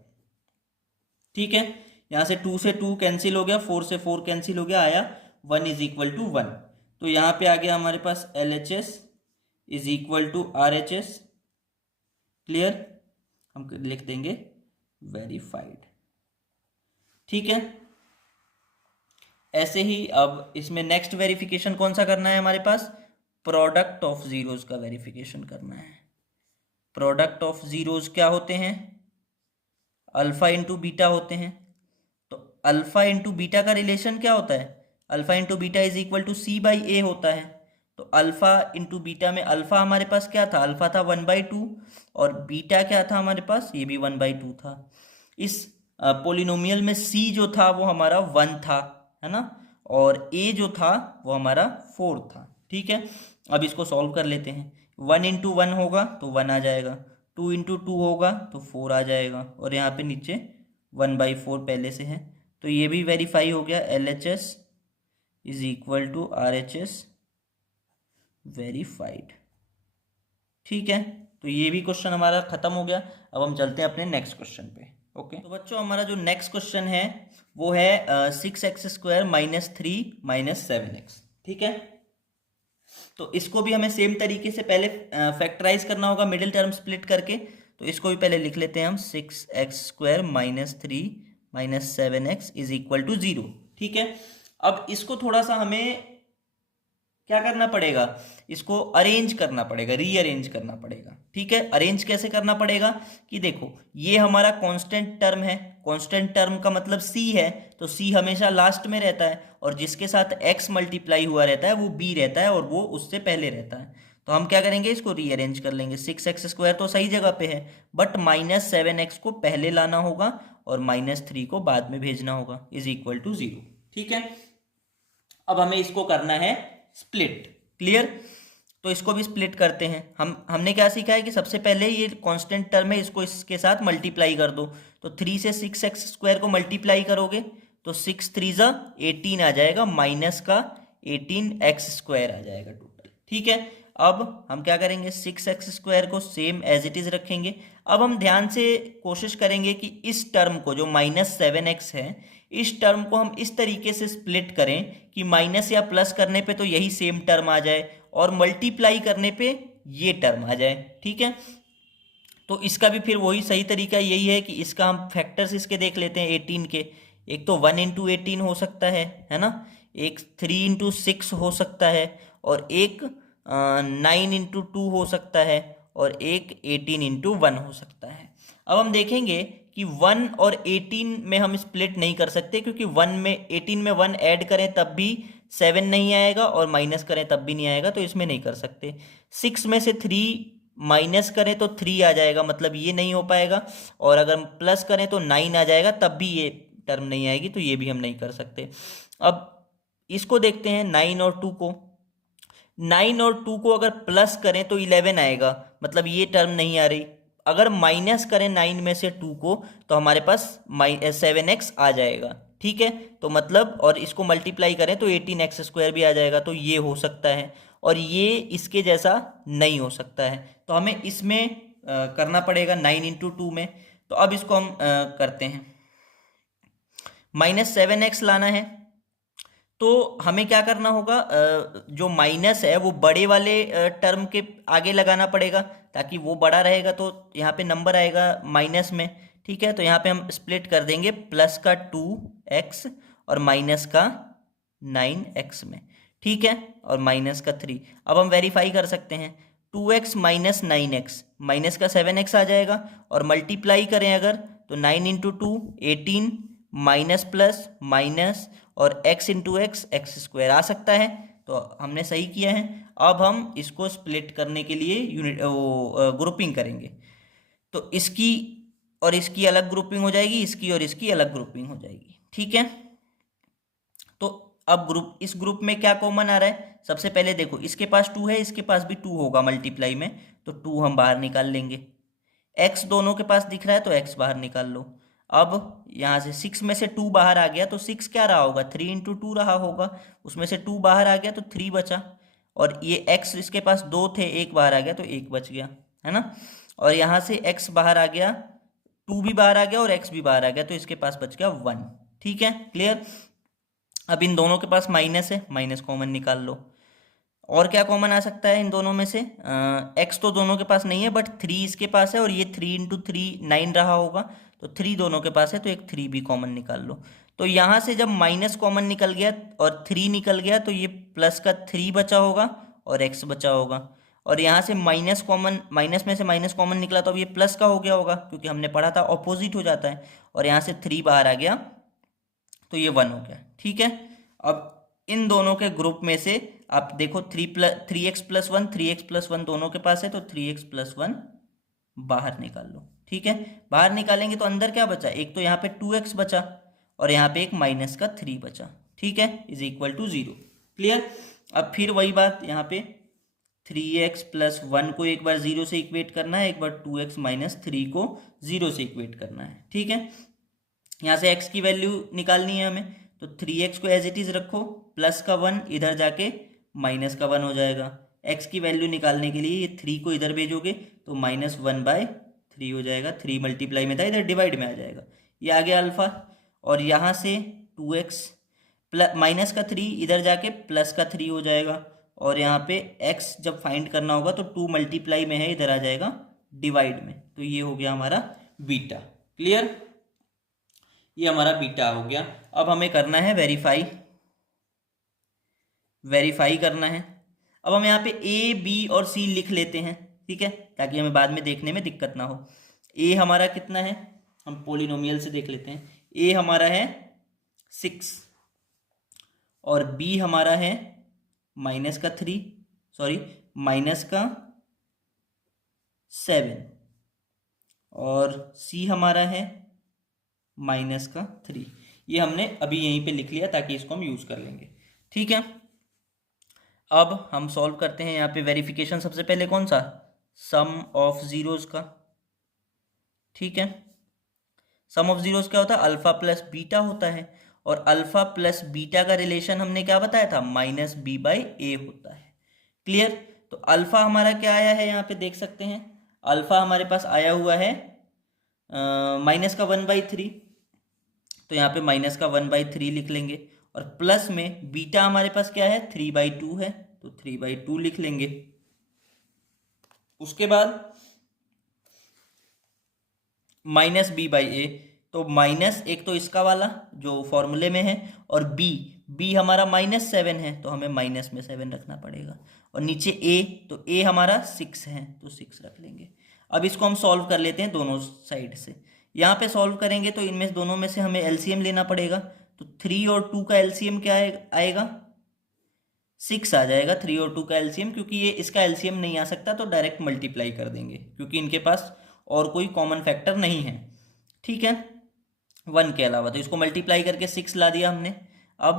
ठीक है, यहाँ से 2 से 2 कैंसिल हो गया, 4 से 4 कैंसिल हो गया, आया 1 इज इक्वल टू 1। तो यहाँ पे आ गया हमारे पास LHS is equal to RHS। Clear, हम लिख देंगे वेरीफाइड। ठीक है, ऐसे ही अब इसमें नेक्स्ट वेरिफिकेशन कौन सा करना है हमारे पास, प्रोडक्ट ऑफ जीरोज का वेरिफिकेशन करना है। प्रोडक्ट ऑफ जीरोज क्या होते हैं, अल्फा इंटू बीटा होते हैं, तो अल्फा इंटू बीटा का रिलेशन क्या होता है, alpha into beta is equal to C by A होता है। तो अल्फा इंटू बीटा में अल्फा हमारे पास क्या था, अल्फा था 1/2 और बीटा क्या था हमारे पास, ये भी 1/2 था। इस पोलिनोमियल में सी जो था वो हमारा 1 था, है ना, और ए जो था वो हमारा 4 था। ठीक है, अब इसको सॉल्व कर लेते हैं। 1 इंटू 1 होगा तो 1 आ जाएगा, 2 इंटू 2 होगा तो 4 आ जाएगा, और यहाँ पे नीचे 1/4 पहले से है, तो ये भी वेरीफाई हो गया। LHS is equal to RHS verified. ठीक है, तो ये भी क्वेश्चन हमारा खत्म हो गया। अब हम चलते हैं अपने नेक्स्ट क्वेश्चन पे। ओके, तो बच्चों हमारा जो नेक्स्ट क्वेश्चन है वो है 6x² माइनस 3 माइनस 7x। ठीक है, तो इसको भी हमें सेम तरीके से पहले फैक्टराइज करना होगा मिडिल टर्म स्प्लिट करके। तो इसको भी पहले लिख लेते हैं हम, 6x² minus 3 minus 7x is equal to 0। ठीक है, अब इसको थोड़ा सा हमें क्या करना पड़ेगा, इसको अरेंज करना पड़ेगा, रीअरेंज करना पड़ेगा। ठीक है, अरेंज कैसे करना पड़ेगा कि देखो ये हमारा कांस्टेंट टर्म है, कांस्टेंट टर्म का मतलब c है, तो c हमेशा लास्ट में रहता है, और जिसके साथ x मल्टीप्लाई हुआ रहता है वो b रहता है, और वो उससे पहले रहता है। तो हम क्या करेंगे, इसको रीअरेंज कर लेंगे। 6x² तो सही जगह पे है, बट -7x को पहले लाना होगा और -3 को बाद में भेजना होगा, इज इक्वल टू 0। ठीक है, अब हमें इसको करना है स्प्लिट। क्लियर, तो इसको भी स्प्लिट करते हैं। हमने क्या सीखा है कि सबसे पहले ये कांस्टेंट टर्म है, इसको इसके साथ मल्टीप्लाई कर दो। तो 3 से 6x² को मल्टीप्लाई करोगे तो 6 3 जा 18 आ जाएगा, माइनस का 18x² आ जाएगा टोटल। ठीक है, अब हम क्या करेंगे, 6x² को सेम एज इट इज रखेंगे। अब हम ध्यान से कोशिश करेंगे कि इस टर्म को जो -7x है, इस टर्म को हम इस तरीके से स्प्लिट करें कि माइनस या प्लस करने पे तो यही सेम टर्म आ जाए, और मल्टीप्लाई करने पे ये टर्म आ जाए। ठीक है, तो इसका भी फिर वही सही तरीका यही है कि इसका हम फैक्टर्स इसके देख लेते हैं 18 के। एक तो 1 इंटू 18 हो सकता है ना, एक 3 इंटू 6 हो सकता है, और एक 9 इंटू 2 हो सकता है, और एक 18 इंटू 1 हो सकता है। अब हम देखेंगे कि 1 और 18 में हम स्प्लिट नहीं कर सकते, क्योंकि 18 में 1 ऐड करें तब भी 7 नहीं आएगा, और माइनस करें तब भी नहीं आएगा, तो इसमें नहीं कर सकते। 6 में से 3 माइनस करें तो 3 आ जाएगा, मतलब ये नहीं हो पाएगा, और अगर प्लस करें तो 9 आ जाएगा, तब भी ये टर्म नहीं आएगी, तो ये भी हम नहीं कर सकते। अब इसको देखते हैं 9 और 2 को। 9 और 2 को अगर प्लस करें तो 11 आएगा, मतलब ये टर्म नहीं आ रही। अगर माइनस करें 9 में से 2 को तो हमारे पास 7x आ जाएगा। ठीक है, तो मतलब, और इसको मल्टीप्लाई करें तो 18x² भी आ जाएगा, तो ये हो सकता है, और ये इसके जैसा नहीं हो सकता है। तो हमें इसमें करना पड़ेगा 9 इंटू 2 में। तो अब इसको हम करते हैं, -7x लाना है, तो हमें क्या करना होगा, जो माइनस है वो बड़े वाले टर्म के आगे लगाना पड़ेगा, ताकि वो बड़ा रहेगा तो यहाँ पे नंबर आएगा माइनस में। ठीक है, तो यहाँ पे हम स्प्लिट कर देंगे प्लस का 2x और माइनस का 9x में। ठीक है, और माइनस का 3। अब हम वेरीफाई कर सकते हैं, 2x माइनस 9x, माइनस का 7x आ जाएगा, और मल्टीप्लाई करें अगर तो 9 इंटू 2 18, माइनस प्लस माइनस, और x इंटू एक्स x² आ सकता है, तो हमने सही किया है। अब हम इसको स्प्लिट करने के लिए ग्रुपिंग करेंगे, तो इसकी और इसकी अलग ग्रुपिंग हो जाएगी, इसकी और इसकी अलग ग्रुपिंग हो जाएगी। ठीक है, तो अब इस ग्रुप में क्या कॉमन आ रहा है, सबसे पहले देखो इसके पास 2 है, इसके पास भी 2 होगा मल्टीप्लाई में, तो 2 हम बाहर निकाल लेंगे। x दोनों के पास दिख रहा है तो x बाहर निकाल लो। अब यहाँ से 6 में से 2 बाहर आ गया, तो 6 क्या रहा होगा, 3 इंटू 2 रहा होगा, उसमें से 2 बाहर आ गया तो 3 बचा, और ये x इसके पास 2 थे, 1 बाहर आ गया तो 1 बच गया, है ना। और यहाँ से x बाहर आ गया, 2 भी बाहर आ गया और x भी बाहर आ गया, तो इसके पास बच गया 1। ठीक है, क्लियर। अब इन दोनों के पास माइनस है, माइनस कॉमन निकाल लो। और क्या कॉमन आ सकता है इन दोनों में से, x तो दोनों के पास नहीं है, बट 3 इसके पास है, और ये 3 इंटू 3 9 रहा होगा, तो 3 दोनों के पास है, तो एक 3 भी कॉमन निकाल लो। तो यहाँ से जब माइनस कॉमन निकल गया और 3 निकल गया, तो ये प्लस का 3 बचा होगा और x बचा होगा, और यहाँ से माइनस में से माइनस कॉमन निकला, तो अब ये प्लस का हो गया होगा, क्योंकि हमने पढ़ा था ऑपोजिट हो जाता है, और यहाँ से 3 बाहर आ गया तो ये 1 हो गया। ठीक है, अब इन दोनों के ग्रुप में से आप देखो 3x+1 3x+1 दोनों के पास है, तो 3x+1 बाहर निकाल लो। ठीक है, बाहर निकालेंगे तो अंदर क्या बचा, एक तो यहाँ पे 2x बचा और यहाँ पे एक -3 बचा। ठीक है, इज इक्वल टू 0। क्लियर। अब फिर वही बात यहाँ पे 3x+1 को एक बार 0 से इक्वेट करना है, एक बार 2x-3 को 0 से इक्वेट करना है। ठीक है, यहाँ से x की वैल्यू निकालनी है हमें, तो 3x को एज इट इज रखो, प्लस का 1 इधर जाके माइनस का 1 हो जाएगा। x की वैल्यू निकालने के लिए ये 3 को इधर भेजोगे तो -1/3 हो जाएगा, 3 मल्टीप्लाई में था इधर डिवाइड में आ जाएगा, ये आ गया अल्फा। और यहाँ से 2x प्लस -3 इधर जाके +3 हो जाएगा, और यहाँ पे x जब फाइंड करना होगा तो 2 मल्टीप्लाई में है, इधर आ जाएगा डिवाइड में, तो ये हो गया हमारा बीटा। क्लियर, ये हमारा बीटा हो गया। अब हमें करना है वेरीफाई करना है। अब हम यहाँ पे ए बी और सी लिख लेते हैं, ठीक है, ताकि हमें बाद में देखने में दिक्कत ना हो। ए हमारा कितना है, हम पोलिनोमियल से देख लेते हैं। ए हमारा है 6 और बी हमारा है -7 और सी हमारा है -3। ये हमने अभी यहीं पे लिख लिया ताकि इसको हम यूज कर लेंगे। ठीक है, अब हम सॉल्व करते हैं। यहाँ पे वेरिफिकेशन सबसे पहले कौन सा, सम ऑफ जीरोस का। ठीक है, सम ऑफ जीरोस क्या होता है, अल्फा प्लस बीटा होता है, और अल्फा प्लस बीटा का रिलेशन हमने क्या बताया था, -b/a होता है। क्लियर। तो अल्फा हमारा क्या आया है, यहाँ पे देख सकते हैं, अल्फा हमारे पास आया हुआ है -1/3, तो यहाँ पे -1/3 लिख लेंगे, और प्लस में बीटा हमारे पास क्या है, 3/2 है, तो 3/2 लिख लेंगे। उसके बाद -b/a, तो माइनस एक तो इसका वाला जो फॉर्मूले में है, और b हमारा -7 है, तो हमें माइनस में 7 रखना पड़ेगा, और नीचे a, तो a हमारा 6 है, तो 6 रख लेंगे। अब इसको हम सॉल्व कर लेते हैं दोनों साइड से। यहाँ पे सॉल्व करेंगे तो इनमें दोनों में से हमें एलसीएम लेना पड़ेगा, तो 3 और 2 का एलसीएम क्या आएगा, 6 आ जाएगा 3 और 2 का एलसीएम, क्योंकि ये इसका एलसीएम नहीं आ सकता, तो डायरेक्ट मल्टीप्लाई कर देंगे, क्योंकि इनके पास और कोई कॉमन फैक्टर नहीं है। ठीक है, 1 के अलावा, तो इसको मल्टीप्लाई करके 6 ला दिया हमने। अब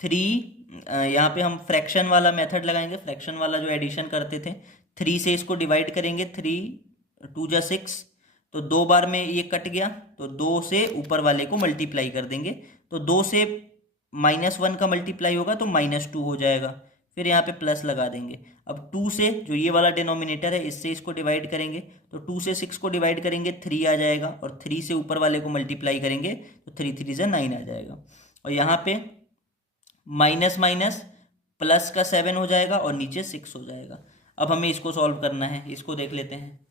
3 यहाँ पे हम फ्रैक्शन वाला मेथड लगाएंगे, फ्रैक्शन वाला जो एडिशन करते थे, 3 से इसको डिवाइड करेंगे, 3 2 जा 6, तो 2 बार में ये कट गया, तो 2 से ऊपर वाले को मल्टीप्लाई कर देंगे, तो 2 से -1 का मल्टीप्लाई होगा तो -2 हो जाएगा, फिर यहाँ पे प्लस लगा देंगे। अब 2 से जो ये वाला डिनोमिनेटर है इससे इसको डिवाइड करेंगे, तो 2 से 6 को डिवाइड करेंगे 3 आ जाएगा, और 3 से ऊपर वाले को मल्टीप्लाई करेंगे तो 3 3 से 9 आ जाएगा, और यहाँ पे माइनस माइनस प्लस का 7 हो जाएगा और नीचे 6 हो जाएगा। अब हमें इसको सॉल्व करना है, इसको देख लेते हैं।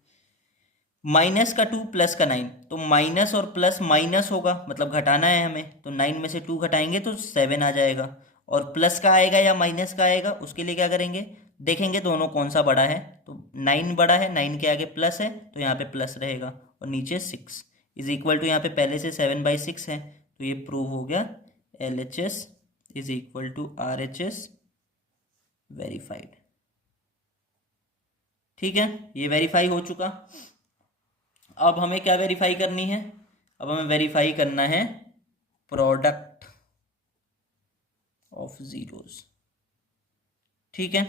-2 प्लस का 9, तो माइनस और प्लस माइनस होगा, मतलब घटाना है हमें, तो 9 में से 2 घटाएंगे तो 7 आ जाएगा, और प्लस का आएगा या माइनस का आएगा, उसके लिए क्या करेंगे, देखेंगे दोनों कौन सा बड़ा है, तो 9 बड़ा है, 9 के आगे प्लस है, तो यहाँ पे प्लस रहेगा, और नीचे 6 इज इक्वल टू, यहाँ पे पहले से 7/6 है, तो ये प्रूव हो गया LHS is equal to RHS verified. ठीक है, ये वेरीफाई हो चुका। अब हमें क्या वेरीफाई करनी है, अब हमें वेरीफाई करना है प्रोडक्ट ऑफ जीरोस। ठीक है,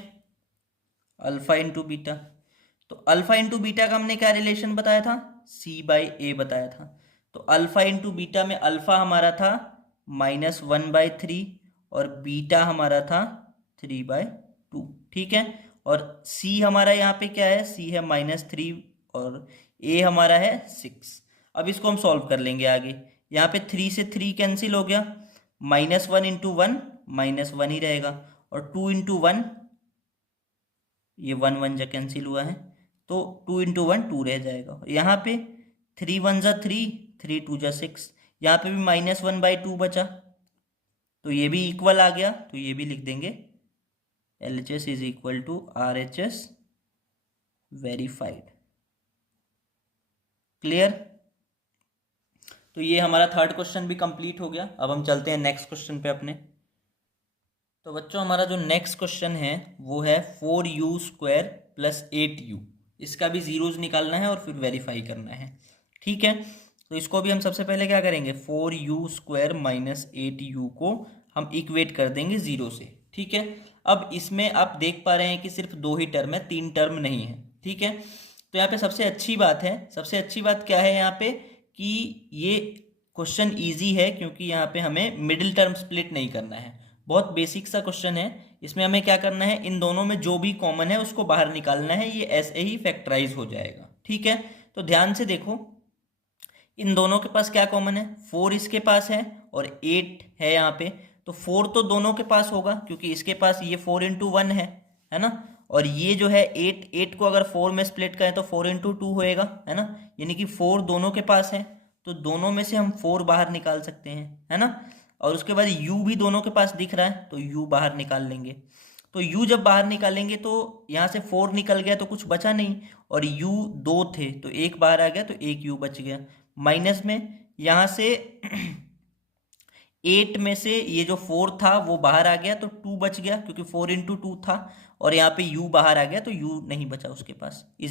अल्फा इंटू बीटा, तो अल्फा इंटू बीटा का हमने क्या रिलेशन बताया था, C/A बताया था, तो अल्फा इंटू बीटा में अल्फा हमारा था -1/3 और बीटा हमारा था 3/2। ठीक है, और C हमारा यहाँ पे क्या है, C है -3 और A हमारा है 6। अब इसको हम सॉल्व कर लेंगे आगे। यहाँ पे 3 से 3 कैंसिल हो गया, -1 इंटू 1 -1 ही रहेगा, और 2 इंटू 1 ये 1 1 जा कैंसिल हुआ है, तो 2 इंटू 1 2 रह जाएगा। यहाँ पे 3 1 जा 3, 3 2 जा 6, यहाँ पे भी -1/2 बचा, तो ये भी इक्वल आ गया, तो ये भी लिख देंगे LHS is equal to RHS verified. Clear. तो ये हमारा थर्ड क्वेश्चन भी कंप्लीट हो गया। अब हम चलते हैं नेक्स्ट क्वेश्चन पे अपने। तो बच्चों हमारा जो नेक्स्ट क्वेश्चन है वो है 4u² + 8u। इसका भी जीरोज निकालना है और फिर वेरीफाई करना है। ठीक है, तो इसको भी हम सबसे पहले क्या करेंगे, 4u² - 8u को हम इक्वेट कर देंगे जीरो से। ठीक है, अब इसमें आप देख पा रहे हैं कि सिर्फ दो ही टर्म है, तीन टर्म नहीं है। ठीक है, तो यहाँ पे सबसे अच्छी बात है, सबसे अच्छी बात क्या है यहाँ पे कि ये क्वेश्चन ईजी है, क्योंकि यहाँ पे हमें मिडिल टर्म स्प्लिट नहीं करना है। बहुत बेसिक सा क्वेश्चन है। इसमें हमें क्या करना है, इन दोनों में जो भी कॉमन है उसको बाहर निकालना है, ये ऐसे ही फैक्टराइज हो जाएगा। ठीक है, तो ध्यान से देखो, इन दोनों के पास क्या कॉमन है, 4 इसके पास है और 8 है यहाँ पे। तो 4 तो दोनों के पास होगा, क्योंकि इसके पास ये 4 × 1 है ना। और ये जो है 8 को अगर 4 में स्प्लिट करें तो 4 × 2 होएगा, है ना। यानी कि 4 दोनों के पास है, तो दोनों में से हम 4 बाहर निकाल सकते हैं, है ना। और उसके बाद u भी दोनों के पास दिख रहा है, तो u बाहर निकाल लेंगे। तो u जब बाहर निकालेंगे तो यहाँ से 4 निकल गया तो कुछ बचा नहीं, और u 2 थे तो एक बाहर आ गया, तो एक u बच गया। माइनस में यहाँ से 8 में से ये जो 4 था वो बाहर आ गया, तो 2 बच गया, क्योंकि 4 × 2 था। और यहाँ पे u बाहर आ गया, तो u नहीं बचा उसके पास, =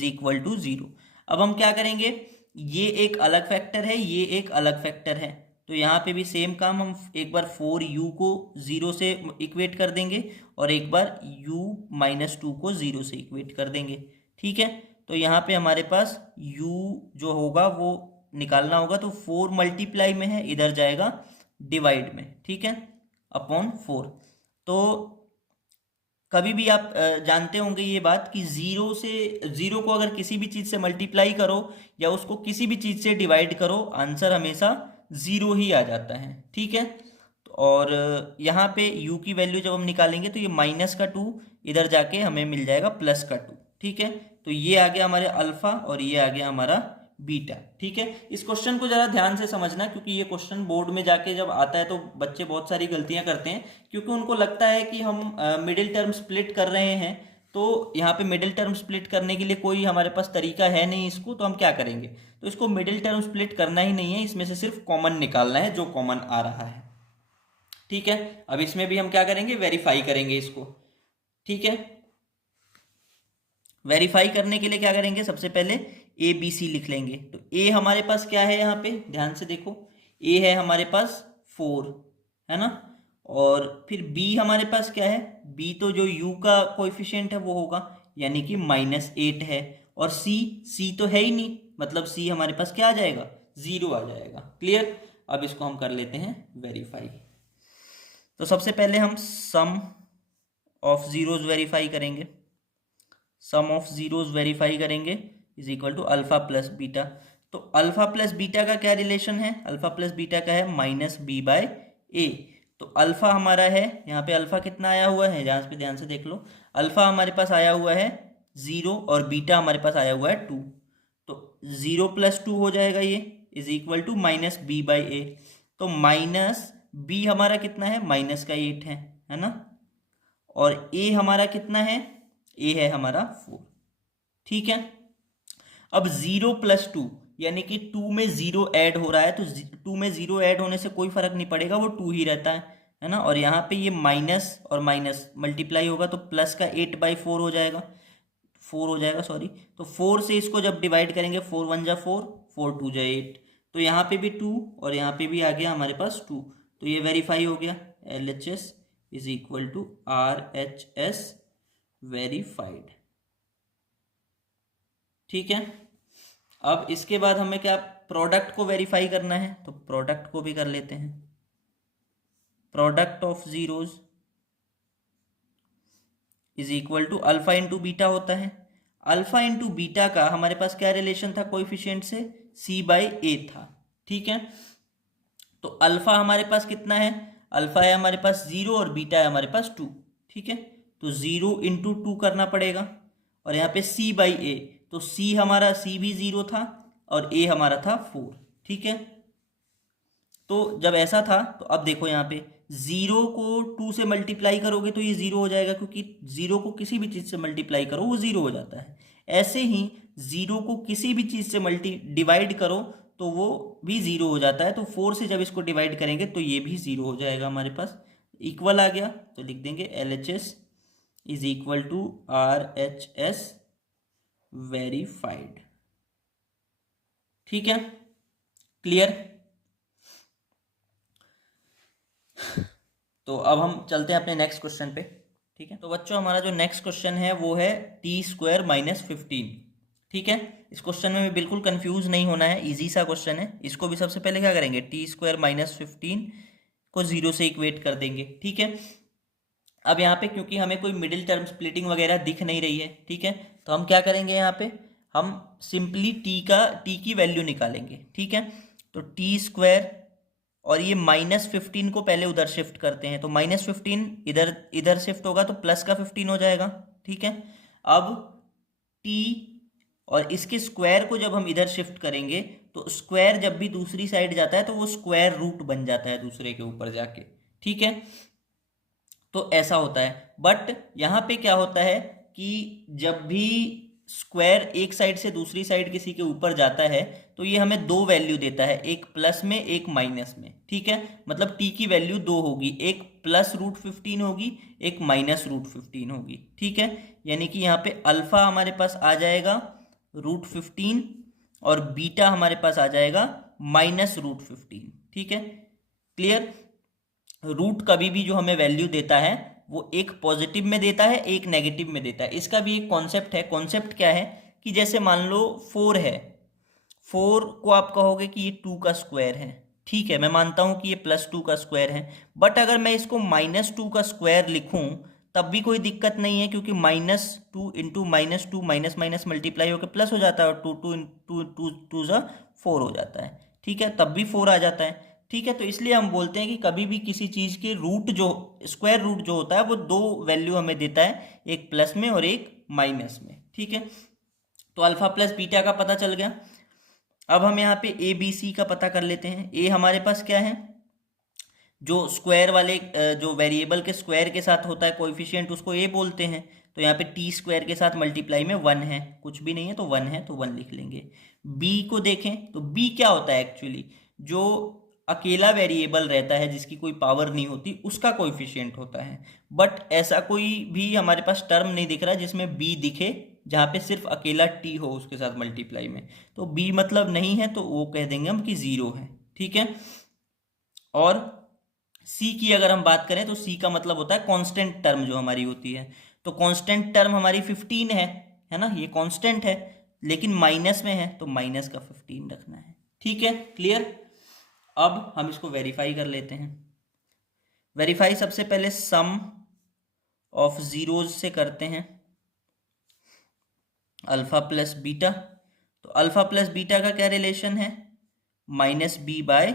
0। अब हम क्या करेंगे, ये एक अलग फैक्टर है, ये एक अलग फैक्टर है, तो यहाँ पे भी सेम काम, हम एक बार 4u को 0 से इक्वेट कर देंगे और एक बार u - 2 को 0 से इक्वेट कर देंगे। ठीक है, तो यहाँ पे हमारे पास u जो होगा वो निकालना होगा, तो 4 मल्टीप्लाई में है, इधर जाएगा डिवाइड में। ठीक है, अपॉन 4। तो कभी भी आप जानते होंगे ये बात कि जीरो को अगर किसी भी चीज़ से मल्टीप्लाई करो या उसको किसी भी चीज़ से डिवाइड करो, आंसर हमेशा 0 ही आ जाता है। ठीक है, और यहाँ पे u की वैल्यू जब हम निकालेंगे तो ये -2 इधर जाके हमें मिल जाएगा +2। ठीक है, तो ये आ गया हमारे अल्फा और ये आ गया हमारा बीटा। ठीक है, इस क्वेश्चन को जरा ध्यान से समझना, क्योंकि ये क्वेश्चन बोर्ड में जाके जब आता है तो बच्चे बहुत सारी गलतियां करते हैं, क्योंकि उनको लगता है कि हम मिडिल टर्म स्प्लिट कर रहे हैं। तो यहाँ पे मिडिल टर्म स्प्लिट करने के लिए कोई हमारे पास तरीका है नहीं इसको, तो हम क्या करेंगे, तो इसको मिडिल टर्म स्प्लिट करना ही नहीं है, इसमें से सिर्फ कॉमन निकालना है जो कॉमन आ रहा है। ठीक है, अब इसमें भी हम क्या करेंगे, वेरीफाई करेंगे इसको। ठीक है, वेरीफाई करने के लिए क्या करेंगे, सबसे पहले ABC लिख लेंगे। तो A हमारे पास क्या है, यहाँ पे ध्यान से देखो, A है हमारे पास 4, है ना। और फिर B हमारे पास क्या है, B तो जो U का कोएफिशिएंट है वो होगा, यानी कि -8 है। और C तो है ही नहीं, मतलब C हमारे पास क्या आ जाएगा, 0 आ जाएगा। क्लियर, अब इसको हम कर लेते हैं वेरीफाई। तो सबसे पहले हम सम ऑफ जीरोज वेरीफाई करेंगे, सम ऑफ जीरोज वेरीफाई करेंगे = अल्फा प्लस बीटा। तो अल्फा प्लस बीटा का क्या रिलेशन है, अल्फा प्लस बीटा का है -b/a। तो अल्फा हमारा है, यहाँ पे अल्फा कितना आया हुआ है, यहाँ पे ध्यान से देख लो, अल्फा हमारे पास आया हुआ है 0 और बीटा हमारे पास आया हुआ है 2। तो 0 + 2 हो जाएगा, ये = -b/a। तो -b हमारा कितना है, -8 है ना। और a हमारा कितना है, a है हमारा 4। ठीक है, अब 0 + 2 यानी कि 2 में 0 ऐड हो रहा है, तो 2 में 0 ऐड होने से कोई फर्क नहीं पड़ेगा, वो 2 ही रहता है ना। और यहाँ पे ये माइनस और माइनस मल्टीप्लाई होगा, तो प्लस का 8/4 हो जाएगा, 4 हो जाएगा, सॉरी। तो 4 से इसको जब डिवाइड करेंगे, 4 × 1 = 4, 4 × 2 = 8। तो यहाँ पे भी 2 और यहाँ पे भी आ गया हमारे पास 2, तो ये वेरीफाई हो गया, LHS = RHS वेरीफाइड। ठीक है, अब इसके बाद हमें क्या, प्रोडक्ट को वेरीफाई करना है, तो प्रोडक्ट को भी कर लेते हैं। Product of zeros = alpha × beta होता है। अल्फा × बीटा का हमारे पास क्या रिलेशन था कोएफिशिएंट से, c/a था। ठीक है, तो अल्फा हमारे पास कितना है, अल्फा है हमारे पास 0 और बीटा है हमारे पास 2। ठीक है, तो 0 × 2 करना पड़ेगा, और यहाँ पे c/a, तो c हमारा, c भी 0 था और a हमारा था 4। ठीक है, तो जब ऐसा था, तो अब देखो यहाँ पे 0 को 2 से मल्टीप्लाई करोगे तो ये 0 हो जाएगा, क्योंकि 0 को किसी भी चीज़ से मल्टीप्लाई करो वो 0 हो जाता है। ऐसे ही 0 को किसी भी चीज़ से डिवाइड करो तो वो भी ज़ीरो हो जाता है। तो 4 से जब इसको डिवाइड करेंगे तो ये भी ज़ीरो हो जाएगा हमारे पास। इक्वल आ गया तो लिख देंगे LHS is equal to RHS verified. ठीक है, क्लियर। तो अब हम चलते हैं अपने नेक्स्ट क्वेश्चन पे। ठीक है, तो बच्चों हमारा जो नेक्स्ट क्वेश्चन है वो है t² - 15। ठीक है, इस क्वेश्चन में भी बिल्कुल कंफ्यूज नहीं होना है, इजी सा क्वेश्चन है। इसको भी सबसे पहले क्या करेंगे, t² - 15 को 0 से इक्वेट कर देंगे। ठीक है, अब यहाँ पे क्योंकि हमें कोई मिडिल टर्म स्प्लिटिंग वगैरह दिख नहीं रही है, ठीक है, तो हम क्या करेंगे, यहाँ पे हम सिंपली t की वैल्यू निकालेंगे। ठीक है, तो t² और ये -15 को पहले उधर शिफ्ट करते हैं, तो -15 इधर इधर शिफ्ट होगा तो प्लस का 15 हो जाएगा। ठीक है, अब t और इसके स्क्वायर को जब हम इधर शिफ्ट करेंगे तो स्क्वायर जब भी दूसरी साइड जाता है तो वो स्क्वायर रूट बन जाता है दूसरे के ऊपर जाके। ठीक है, तो ऐसा होता है। बट यहाँ पे क्या होता है कि जब भी स्क्वायर एक साइड से दूसरी साइड किसी के ऊपर जाता है तो ये हमें दो वैल्यू देता है, एक प्लस में एक माइनस में। ठीक है, मतलब t की वैल्यू दो होगी, एक +√15 होगी, एक -√15 होगी। ठीक है, यानी कि यहाँ पे अल्फा हमारे पास आ जाएगा √15 और बीटा हमारे पास आ जाएगा -√15। ठीक है, क्लियर। रूट कभी भी जो हमें वैल्यू देता है वो एक पॉजिटिव में देता है, एक नेगेटिव में देता है। इसका भी एक कॉन्सेप्ट है। कॉन्सेप्ट क्या है कि जैसे मान लो 4 है, 4 को आप कहोगे कि ये 2 का स्क्वायर है। ठीक है, मैं मानता हूं कि ये +2 का स्क्वायर है, बट अगर मैं इसको -2 का स्क्वायर लिखूं तब भी कोई दिक्कत नहीं है, क्योंकि -2 इंटू -2 माइनस माइनस मल्टीप्लाई होकर प्लस हो जाता है और 2 इंटू 2 ज़ा 4 हो जाता है। ठीक है, तब भी 4 आ जाता है। ठीक है, तो इसलिए हम बोलते हैं कि कभी भी किसी चीज़ के रूट जो स्क्वायर रूट जो होता है वो दो वैल्यू हमें देता है, एक प्लस में और एक माइनस में। ठीक है, तो अल्फा प्लस बीटा का पता चल गया। अब हम यहाँ पे ABC का पता कर लेते हैं। ए हमारे पास क्या है, जो स्क्वायर वाले जो वेरिएबल के स्क्वायर के साथ होता है कोएफिशिएंट, उसको ए बोलते हैं। तो यहाँ पे t² के साथ मल्टीप्लाई में 1 है, कुछ भी नहीं है तो 1 है, तो 1 लिख लेंगे। बी को देखें तो बी क्या होता है एक्चुअली, जो अकेला वेरिएबल रहता है जिसकी कोई पावर नहीं होती उसका कोएफिशिएंट होता है। बट ऐसा कोई भी हमारे पास टर्म नहीं दिख रहा जिसमें बी दिखे, जहाँ पे सिर्फ अकेला टी हो उसके साथ मल्टीप्लाई में। तो बी मतलब नहीं है, तो वो कह देंगे हम कि 0 है। ठीक है, और सी की अगर हम बात करें तो सी का मतलब होता है कांस्टेंट टर्म जो हमारी होती है। तो कांस्टेंट टर्म हमारी 15 है ना, ये कांस्टेंट है लेकिन माइनस में है तो माइनस का 15 रखना है। ठीक है, क्लियर। अब हम इसको वेरीफाई कर लेते हैं। वेरीफाई सबसे पहले सम ऑफ जीरोज से करते हैं, अल्फा प्लस बीटा। तो अल्फा प्लस बीटा का क्या रिलेशन है, -b/a।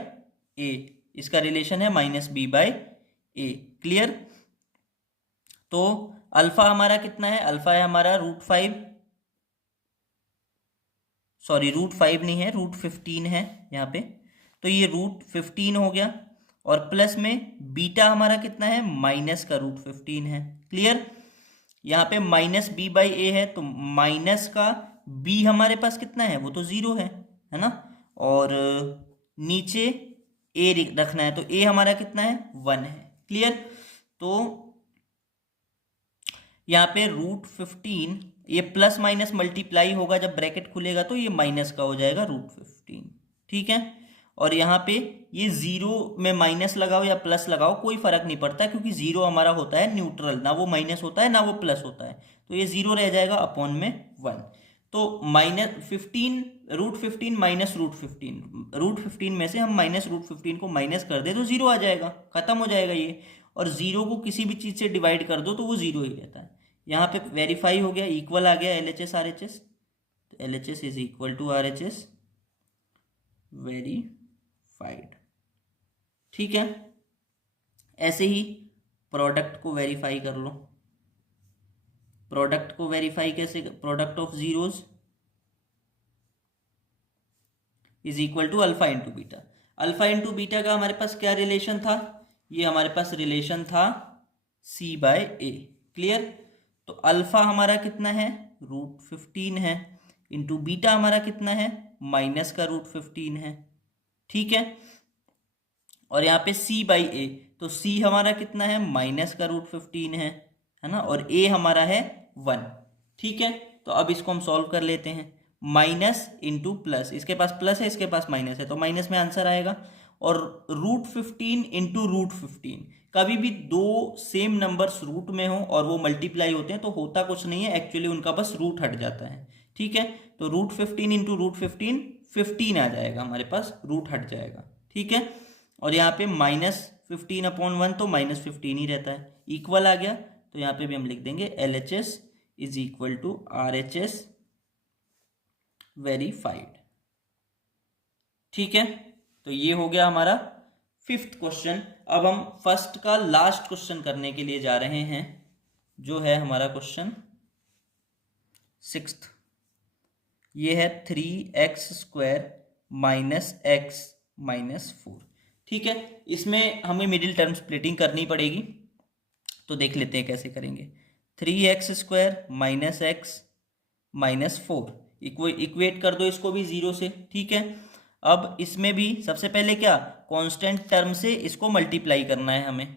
इसका रिलेशन है -b/a। क्लियर। तो अल्फा हमारा कितना है, अल्फा है हमारा √5, सॉरी √5 नहीं है, √15 है यहाँ पे। तो ये √15 हो गया, और प्लस में बीटा हमारा कितना है, माइनस का √15 है। क्लियर। यहाँ पे -b/a है तो माइनस का b हमारे पास कितना है, वो तो 0 है ना, और नीचे a रखना है तो a हमारा कितना है, 1 है। क्लियर। तो यहाँ पे √15 ये प्लस माइनस मल्टीप्लाई होगा, जब ब्रैकेट खुलेगा तो ये माइनस का हो जाएगा √15। ठीक है, और यहाँ पे ये 0 में माइनस लगाओ या प्लस लगाओ कोई फर्क नहीं पड़ता, क्योंकि 0 हमारा होता है न्यूट्रल, ना वो माइनस होता है ना वो प्लस होता है, तो ये 0 रह जाएगा अपॉन में 1। तो -15 √15 माइनस √15 में से हम -√15 को माइनस कर दे तो 0 आ जाएगा, खत्म हो जाएगा ये। और 0 को किसी भी चीज़ से डिवाइड कर दो तो वो 0 ही रहता है। यहाँ पे वेरीफाई हो गया, इक्वल आ गया LHS RHS, तो LHS is equal to RHS verified. ठीक है, ऐसे ही प्रोडक्ट को वेरीफाई कर लो। प्रोडक्ट को वेरीफाई कैसे, product of zeros is equal to alpha into beta. Alpha into beta का हमारे पास क्या रिलेशन था, ये हमारे पास रिलेशन था c/a। क्लियर। तो अल्फा हमारा कितना है, √15 है, इंटू बीटा हमारा कितना है माइनस का रूट 15 है, ठीक है। और यहाँ पे c बाई ए, तो c हमारा कितना है, माइनस का रूट 15 है ना, और a हमारा है 1, ठीक है। तो अब इसको हम सॉल्व कर लेते हैं, माइनस इंटू प्लस, इसके पास प्लस है इसके पास माइनस है, तो माइनस में आंसर आएगा। और रूट 15 इंटू रूट 15, कभी भी दो सेम नंबर्स रूट में हो और वो मल्टीप्लाई होते हैं तो होता कुछ नहीं है, एक्चुअली उनका बस रूट हट जाता है, ठीक है। तो रूट 15 इंटू रूट 15 15 आ जाएगा हमारे पास, रूट हट जाएगा, ठीक है। और यहाँ पे -15/1 तो -15 ही रहता है, इक्वल आ गया। तो यहाँ पे भी हम लिख देंगे LHS is equal to RHS verified, ठीक है। तो ये हो गया हमारा 5th क्वेश्चन। अब हम फर्स्ट का लास्ट क्वेश्चन करने के लिए जा रहे हैं, जो है हमारा क्वेश्चन 6th। ये है 3x² माइनस x माइनस 4, ठीक है। इसमें हमें मिडिल टर्म स्प्लिटिंग करनी पड़ेगी, तो देख लेते हैं कैसे करेंगे। 3x² minus x minus 4, equate कर दो इसको भी 0 से, ठीक है। अब इसमें भी सबसे पहले क्या, कांस्टेंट टर्म से इसको मल्टीप्लाई करना है हमें,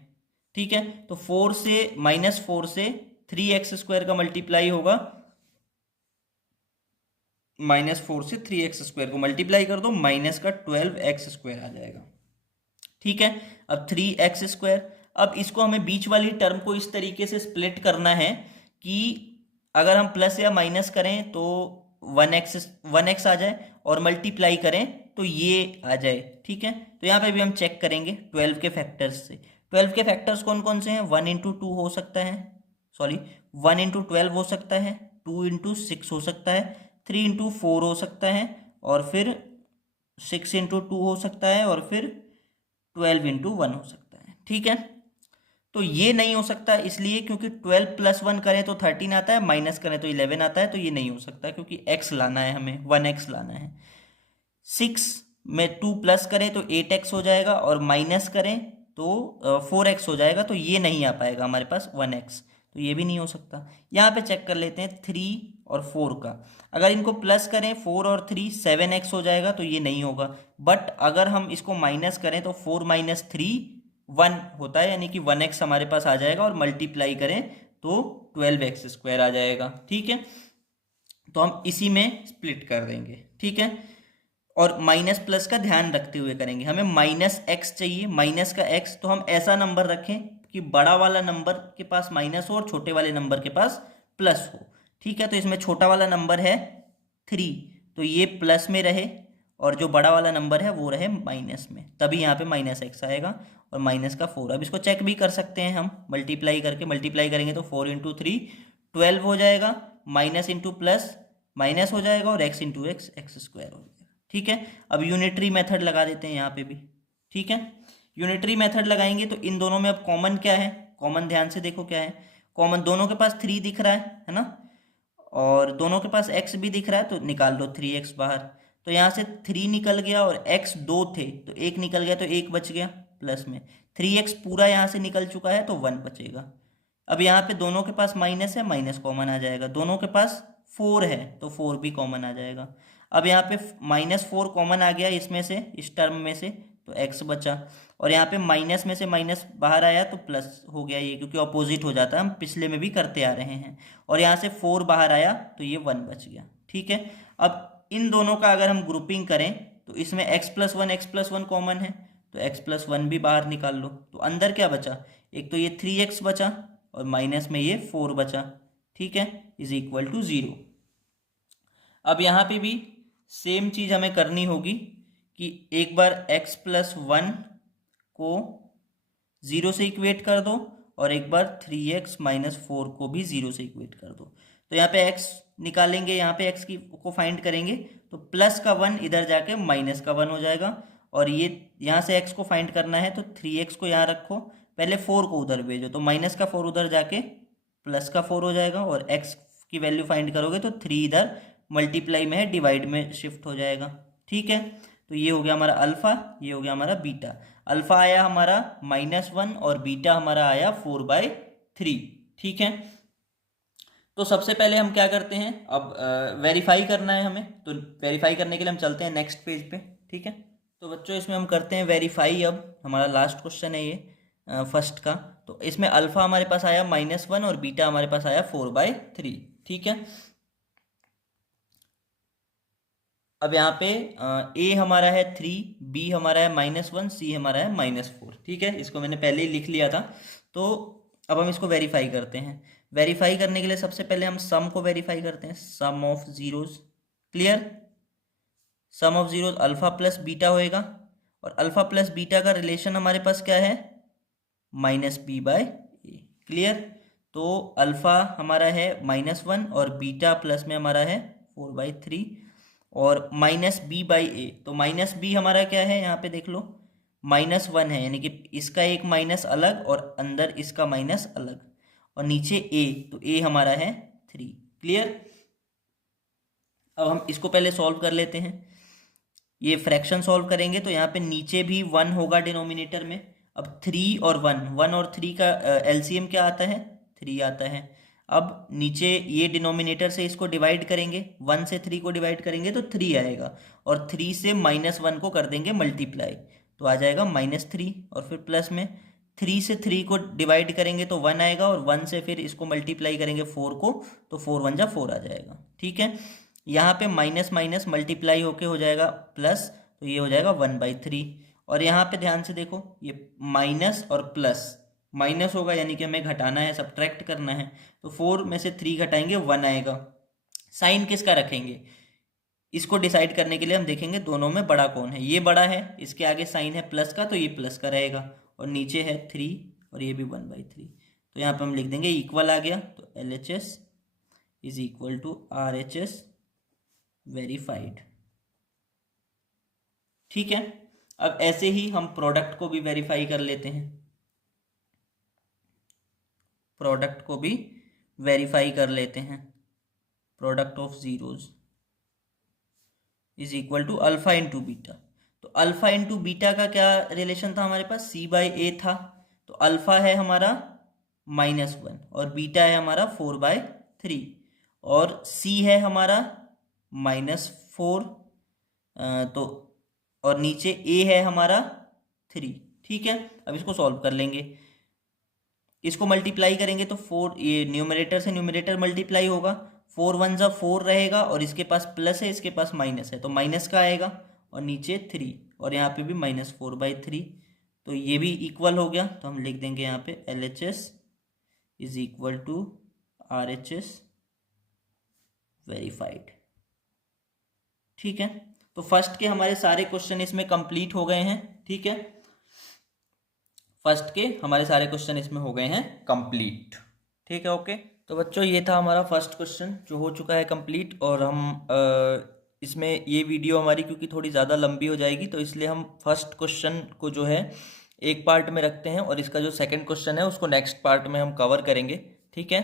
ठीक है। तो 4 से -4 से 3x² का मल्टीप्लाई होगा, -4 से 3x² को मल्टीप्लाई कर दो, माइनस का 12x² आ जाएगा, ठीक है। अब 3x², अब इसको हमें बीच वाली टर्म को इस तरीके से स्प्लिट करना है कि अगर हम प्लस या माइनस करें तो 1x आ जाए, और मल्टीप्लाई करें तो ये आ जाए, ठीक है। तो यहाँ पे भी हम चेक करेंगे 12 के फैक्टर्स से। 12 के फैक्टर्स कौन कौन से हैं, 1 इंटू 2 हो सकता है, सॉरी 1 इंटू 12 हो सकता है, 2 इंटू 6 हो सकता है, 3 इंटू 4 हो सकता है, और फिर 6 इंटू 2 हो सकता है, और फिर 12 इंटू 1 हो सकता है, ठीक है। तो ये नहीं हो सकता इसलिए क्योंकि 12 प्लस 1 करें तो 13 आता है, माइनस करें तो 11 आता है, तो ये नहीं हो सकता क्योंकि x लाना है हमें, 1x लाना है। 6 में 2 प्लस करें तो 8x हो जाएगा, और माइनस करें तो 4x हो जाएगा, तो ये नहीं आ पाएगा हमारे पास 1x, तो ये भी नहीं हो सकता। यहाँ पे चेक कर लेते हैं 3 और 4 का, अगर इनको प्लस करें 4 और 3 7x हो जाएगा, तो ये नहीं होगा। बट अगर हम इसको माइनस करें तो 4 माइनस 3 1 होता है, यानी कि 1x हमारे पास आ जाएगा, और मल्टीप्लाई करें तो 12x² आ जाएगा, ठीक है। तो हम इसी में स्प्लिट कर देंगे, ठीक है। और माइनस प्लस का ध्यान रखते हुए करेंगे, हमें -x चाहिए, माइनस का x, तो हम ऐसा नंबर रखें कि बड़ा वाला नंबर के पास माइनस हो और छोटे वाले नंबर के पास प्लस हो, ठीक है। तो इसमें छोटा वाला नंबर है 3, तो ये प्लस में रहे, और जो बड़ा वाला नंबर है वो रहे माइनस में, तभी यहाँ पे -x आएगा, और माइनस का 4। अब इसको चेक भी कर सकते हैं हम मल्टीप्लाई करके, मल्टीप्लाई करेंगे तो 4 इंटू 3 12 हो जाएगा, माइनस इंटू प्लस माइनस हो जाएगा, और x इंटू x x² हो जाएगा, ठीक है। अब यूनिटरी मेथड लगा देते हैं यहाँ पे भी, ठीक है। यूनिटरी मेथड लगाएंगे तो इन दोनों में अब कॉमन क्या है, कॉमन ध्यान से देखो क्या है, कॉमन दोनों के पास 3 दिख रहा है ना, और दोनों के पास x भी दिख रहा है, तो निकाल दो 3x बाहर। तो यहाँ से 3 निकल गया, और x 2 थे तो 1 निकल गया, तो 1 बच गया प्लस में, 3x पूरा यहाँ से निकल चुका है, तो 1 बचेगा। अब यहाँ पे दोनों के पास माइनस है, माइनस कॉमन आ जाएगा, दोनों के पास 4 है तो 4 भी कॉमन आ जाएगा। अब यहाँ पे -4 कॉमन आ गया इसमें से, इस टर्म में से, तो x बचा, और यहाँ पे माइनस में से माइनस बाहर आया तो प्लस हो गया ये, क्योंकि अपोजिट हो जाता है, हम पिछले में भी करते आ रहे हैं। और यहाँ से 4 बाहर आया तो ये 1 बच गया, ठीक है। अब इन दोनों का अगर हम ग्रुपिंग करें तो इसमें x+1 कॉमन है, तो x+1 भी बाहर निकाल लो, तो अंदर क्या बचा, एक तो ये 3x बचा, और माइनस में ये 4 बचा, ठीक है, इज इक्वल टू 0। अब यहाँ पे भी सेम चीज़ हमें करनी होगी कि एक बार x+1 को 0 से इक्वेट कर दो, और एक बार 3x माइनस 4 को भी 0 से इक्वेट कर दो। तो यहाँ पे x निकालेंगे, यहाँ पे x की को फाइंड करेंगे, तो प्लस का 1 इधर जाके माइनस का 1 हो जाएगा, और ये यहाँ से x को फाइंड करना है, तो 3x को यहाँ रखो, पहले 4 को उधर भेजो, तो माइनस का 4 उधर जाके प्लस का 4 हो जाएगा, और x की वैल्यू फाइंड करोगे तो 3 इधर मल्टीप्लाई में है, डिवाइड में शिफ्ट हो जाएगा, ठीक है। तो ये हो गया हमारा अल्फा, ये हो गया हमारा बीटा। अल्फा आया हमारा -1 और बीटा हमारा आया 4/3, ठीक है। तो सबसे पहले हम क्या करते हैं, अब वेरीफाई करना है हमें, तो वेरीफाई करने के लिए हम चलते हैं नेक्स्ट पेज पे। ठीक है, तो बच्चों इसमें हम करते हैं वेरीफाई। अब हमारा लास्ट क्वेश्चन है ये फर्स्ट का। तो इसमें अल्फा हमारे पास आया -1 और बीटा हमारे पास आया 4/3। ठीक है, अब यहाँ पे ए हमारा है 3, बी हमारा है -1, सी हमारा है -4। ठीक है, इसको मैंने पहले ही लिख लिया था। तो अब हम इसको वेरीफाई करते हैं। वेरीफाई करने के लिए सबसे पहले हम सम को वेरीफाई करते हैं, sum of zeros. Clear, sum of zeros alpha plus beta होएगा, और अल्फा प्लस बीटा का रिलेशन हमारे पास क्या है, -b/a। क्लियर, तो अल्फा हमारा है -1 और बीटा प्लस में हमारा है 4/3 और -b/a। तो -b हमारा क्या है, यहाँ पे देख लो, -1 है, यानी कि इसका एक माइनस अलग और अंदर इसका माइनस अलग, और नीचे a, तो a हमारा है 3। क्लियर, अब हम इसको पहले सॉल्व कर लेते हैं। ये फ्रैक्शन सॉल्व करेंगे तो यहाँ पे नीचे भी 1 होगा डिनोमिनेटर में। अब 3 और 1, 1 और 3 का एलसीएम क्या आता है, 3 आता है। अब नीचे ये डिनोमिनेटर से इसको डिवाइड करेंगे, 1 से 3 को डिवाइड करेंगे तो 3 आएगा, और 3 से -1 को कर देंगे मल्टीप्लाई, तो आ जाएगा -3, और फिर प्लस में 3 से 3 को डिवाइड करेंगे तो 1 आएगा, और 1 से फिर इसको मल्टीप्लाई करेंगे 4 को, तो 4 1 जा 4 आ जाएगा। ठीक है, यहाँ पे माइनस माइनस मल्टीप्लाई होके हो जाएगा प्लस, तो ये हो जाएगा 1/3। और यहाँ पे ध्यान से देखो, ये माइनस और प्लस, माइनस होगा यानी कि हमें घटाना है, सब्ट्रैक्ट करना है, तो 4 में से 3 घटाएंगे 1 आएगा। साइन किसका रखेंगे, इसको डिसाइड करने के लिए हम देखेंगे दोनों में बड़ा कौन है। ये बड़ा है, इसके आगे साइन है प्लस का, तो ये प्लस का रहेगा, और नीचे है 3 और ये भी 1/3, तो यहाँ पे हम लिख देंगे इक्वल आ गया, तो LHS is equal to RHS verified. ठीक है, अब ऐसे ही हम प्रोडक्ट को भी वेरीफाई कर लेते हैं। प्रोडक्ट को भी वेरीफाई कर लेते हैं। Product of zeros is equal to alpha into beta. तो अल्फा इंटू बीटा का क्या रिलेशन था हमारे पास, c/a था। तो अल्फा है हमारा -1 और बीटा है हमारा 4/3, और c है हमारा -4, तो और नीचे a है हमारा 3। ठीक है, अब इसको सॉल्व कर लेंगे। इसको मल्टीप्लाई करेंगे तो 4, ये न्यूमरेटर से न्यूमरेटर मल्टीप्लाई होगा, 4 1 जा 4 रहेगा, और इसके पास प्लस है इसके पास माइनस है, तो माइनस का आएगा, और नीचे 3, और यहाँ पे भी -4/3, तो ये भी इक्वल हो गया। तो हम लिख देंगे यहाँ पे LHS is equal to RHS verified. ठीक है, तो फर्स्ट के हमारे सारे क्वेश्चन इसमें कंप्लीट हो गए हैं। ठीक है, फर्स्ट के हमारे सारे क्वेश्चन इसमें हो गए हैं कंप्लीट। ठीक है, ओके। तो बच्चों ये था हमारा फर्स्ट क्वेश्चन जो हो चुका है कंप्लीट, और हम इसमें ये वीडियो हमारी क्योंकि थोड़ी ज़्यादा लंबी हो जाएगी, तो इसलिए हम फर्स्ट क्वेश्चन को जो है एक पार्ट में रखते हैं, और इसका जो सेकंड क्वेश्चन है उसको नेक्स्ट पार्ट में हम कवर करेंगे। ठीक है,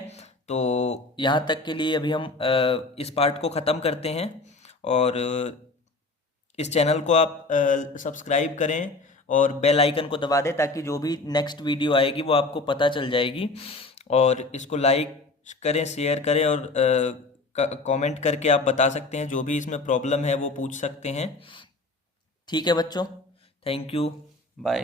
तो यहाँ तक के लिए अभी हम इस पार्ट को ख़त्म करते हैं, और इस चैनल को आप सब्सक्राइब करें और बेल आइकन को दबा दें, ताकि जो भी नेक्स्ट वीडियो आएगी वो आपको पता चल जाएगी। और इसको लाइक करें, शेयर करें, और कमेंट करके आप बता सकते हैं, जो भी इसमें प्रॉब्लम है वो पूछ सकते हैं। ठीक है बच्चों, थैंक यू, बाय।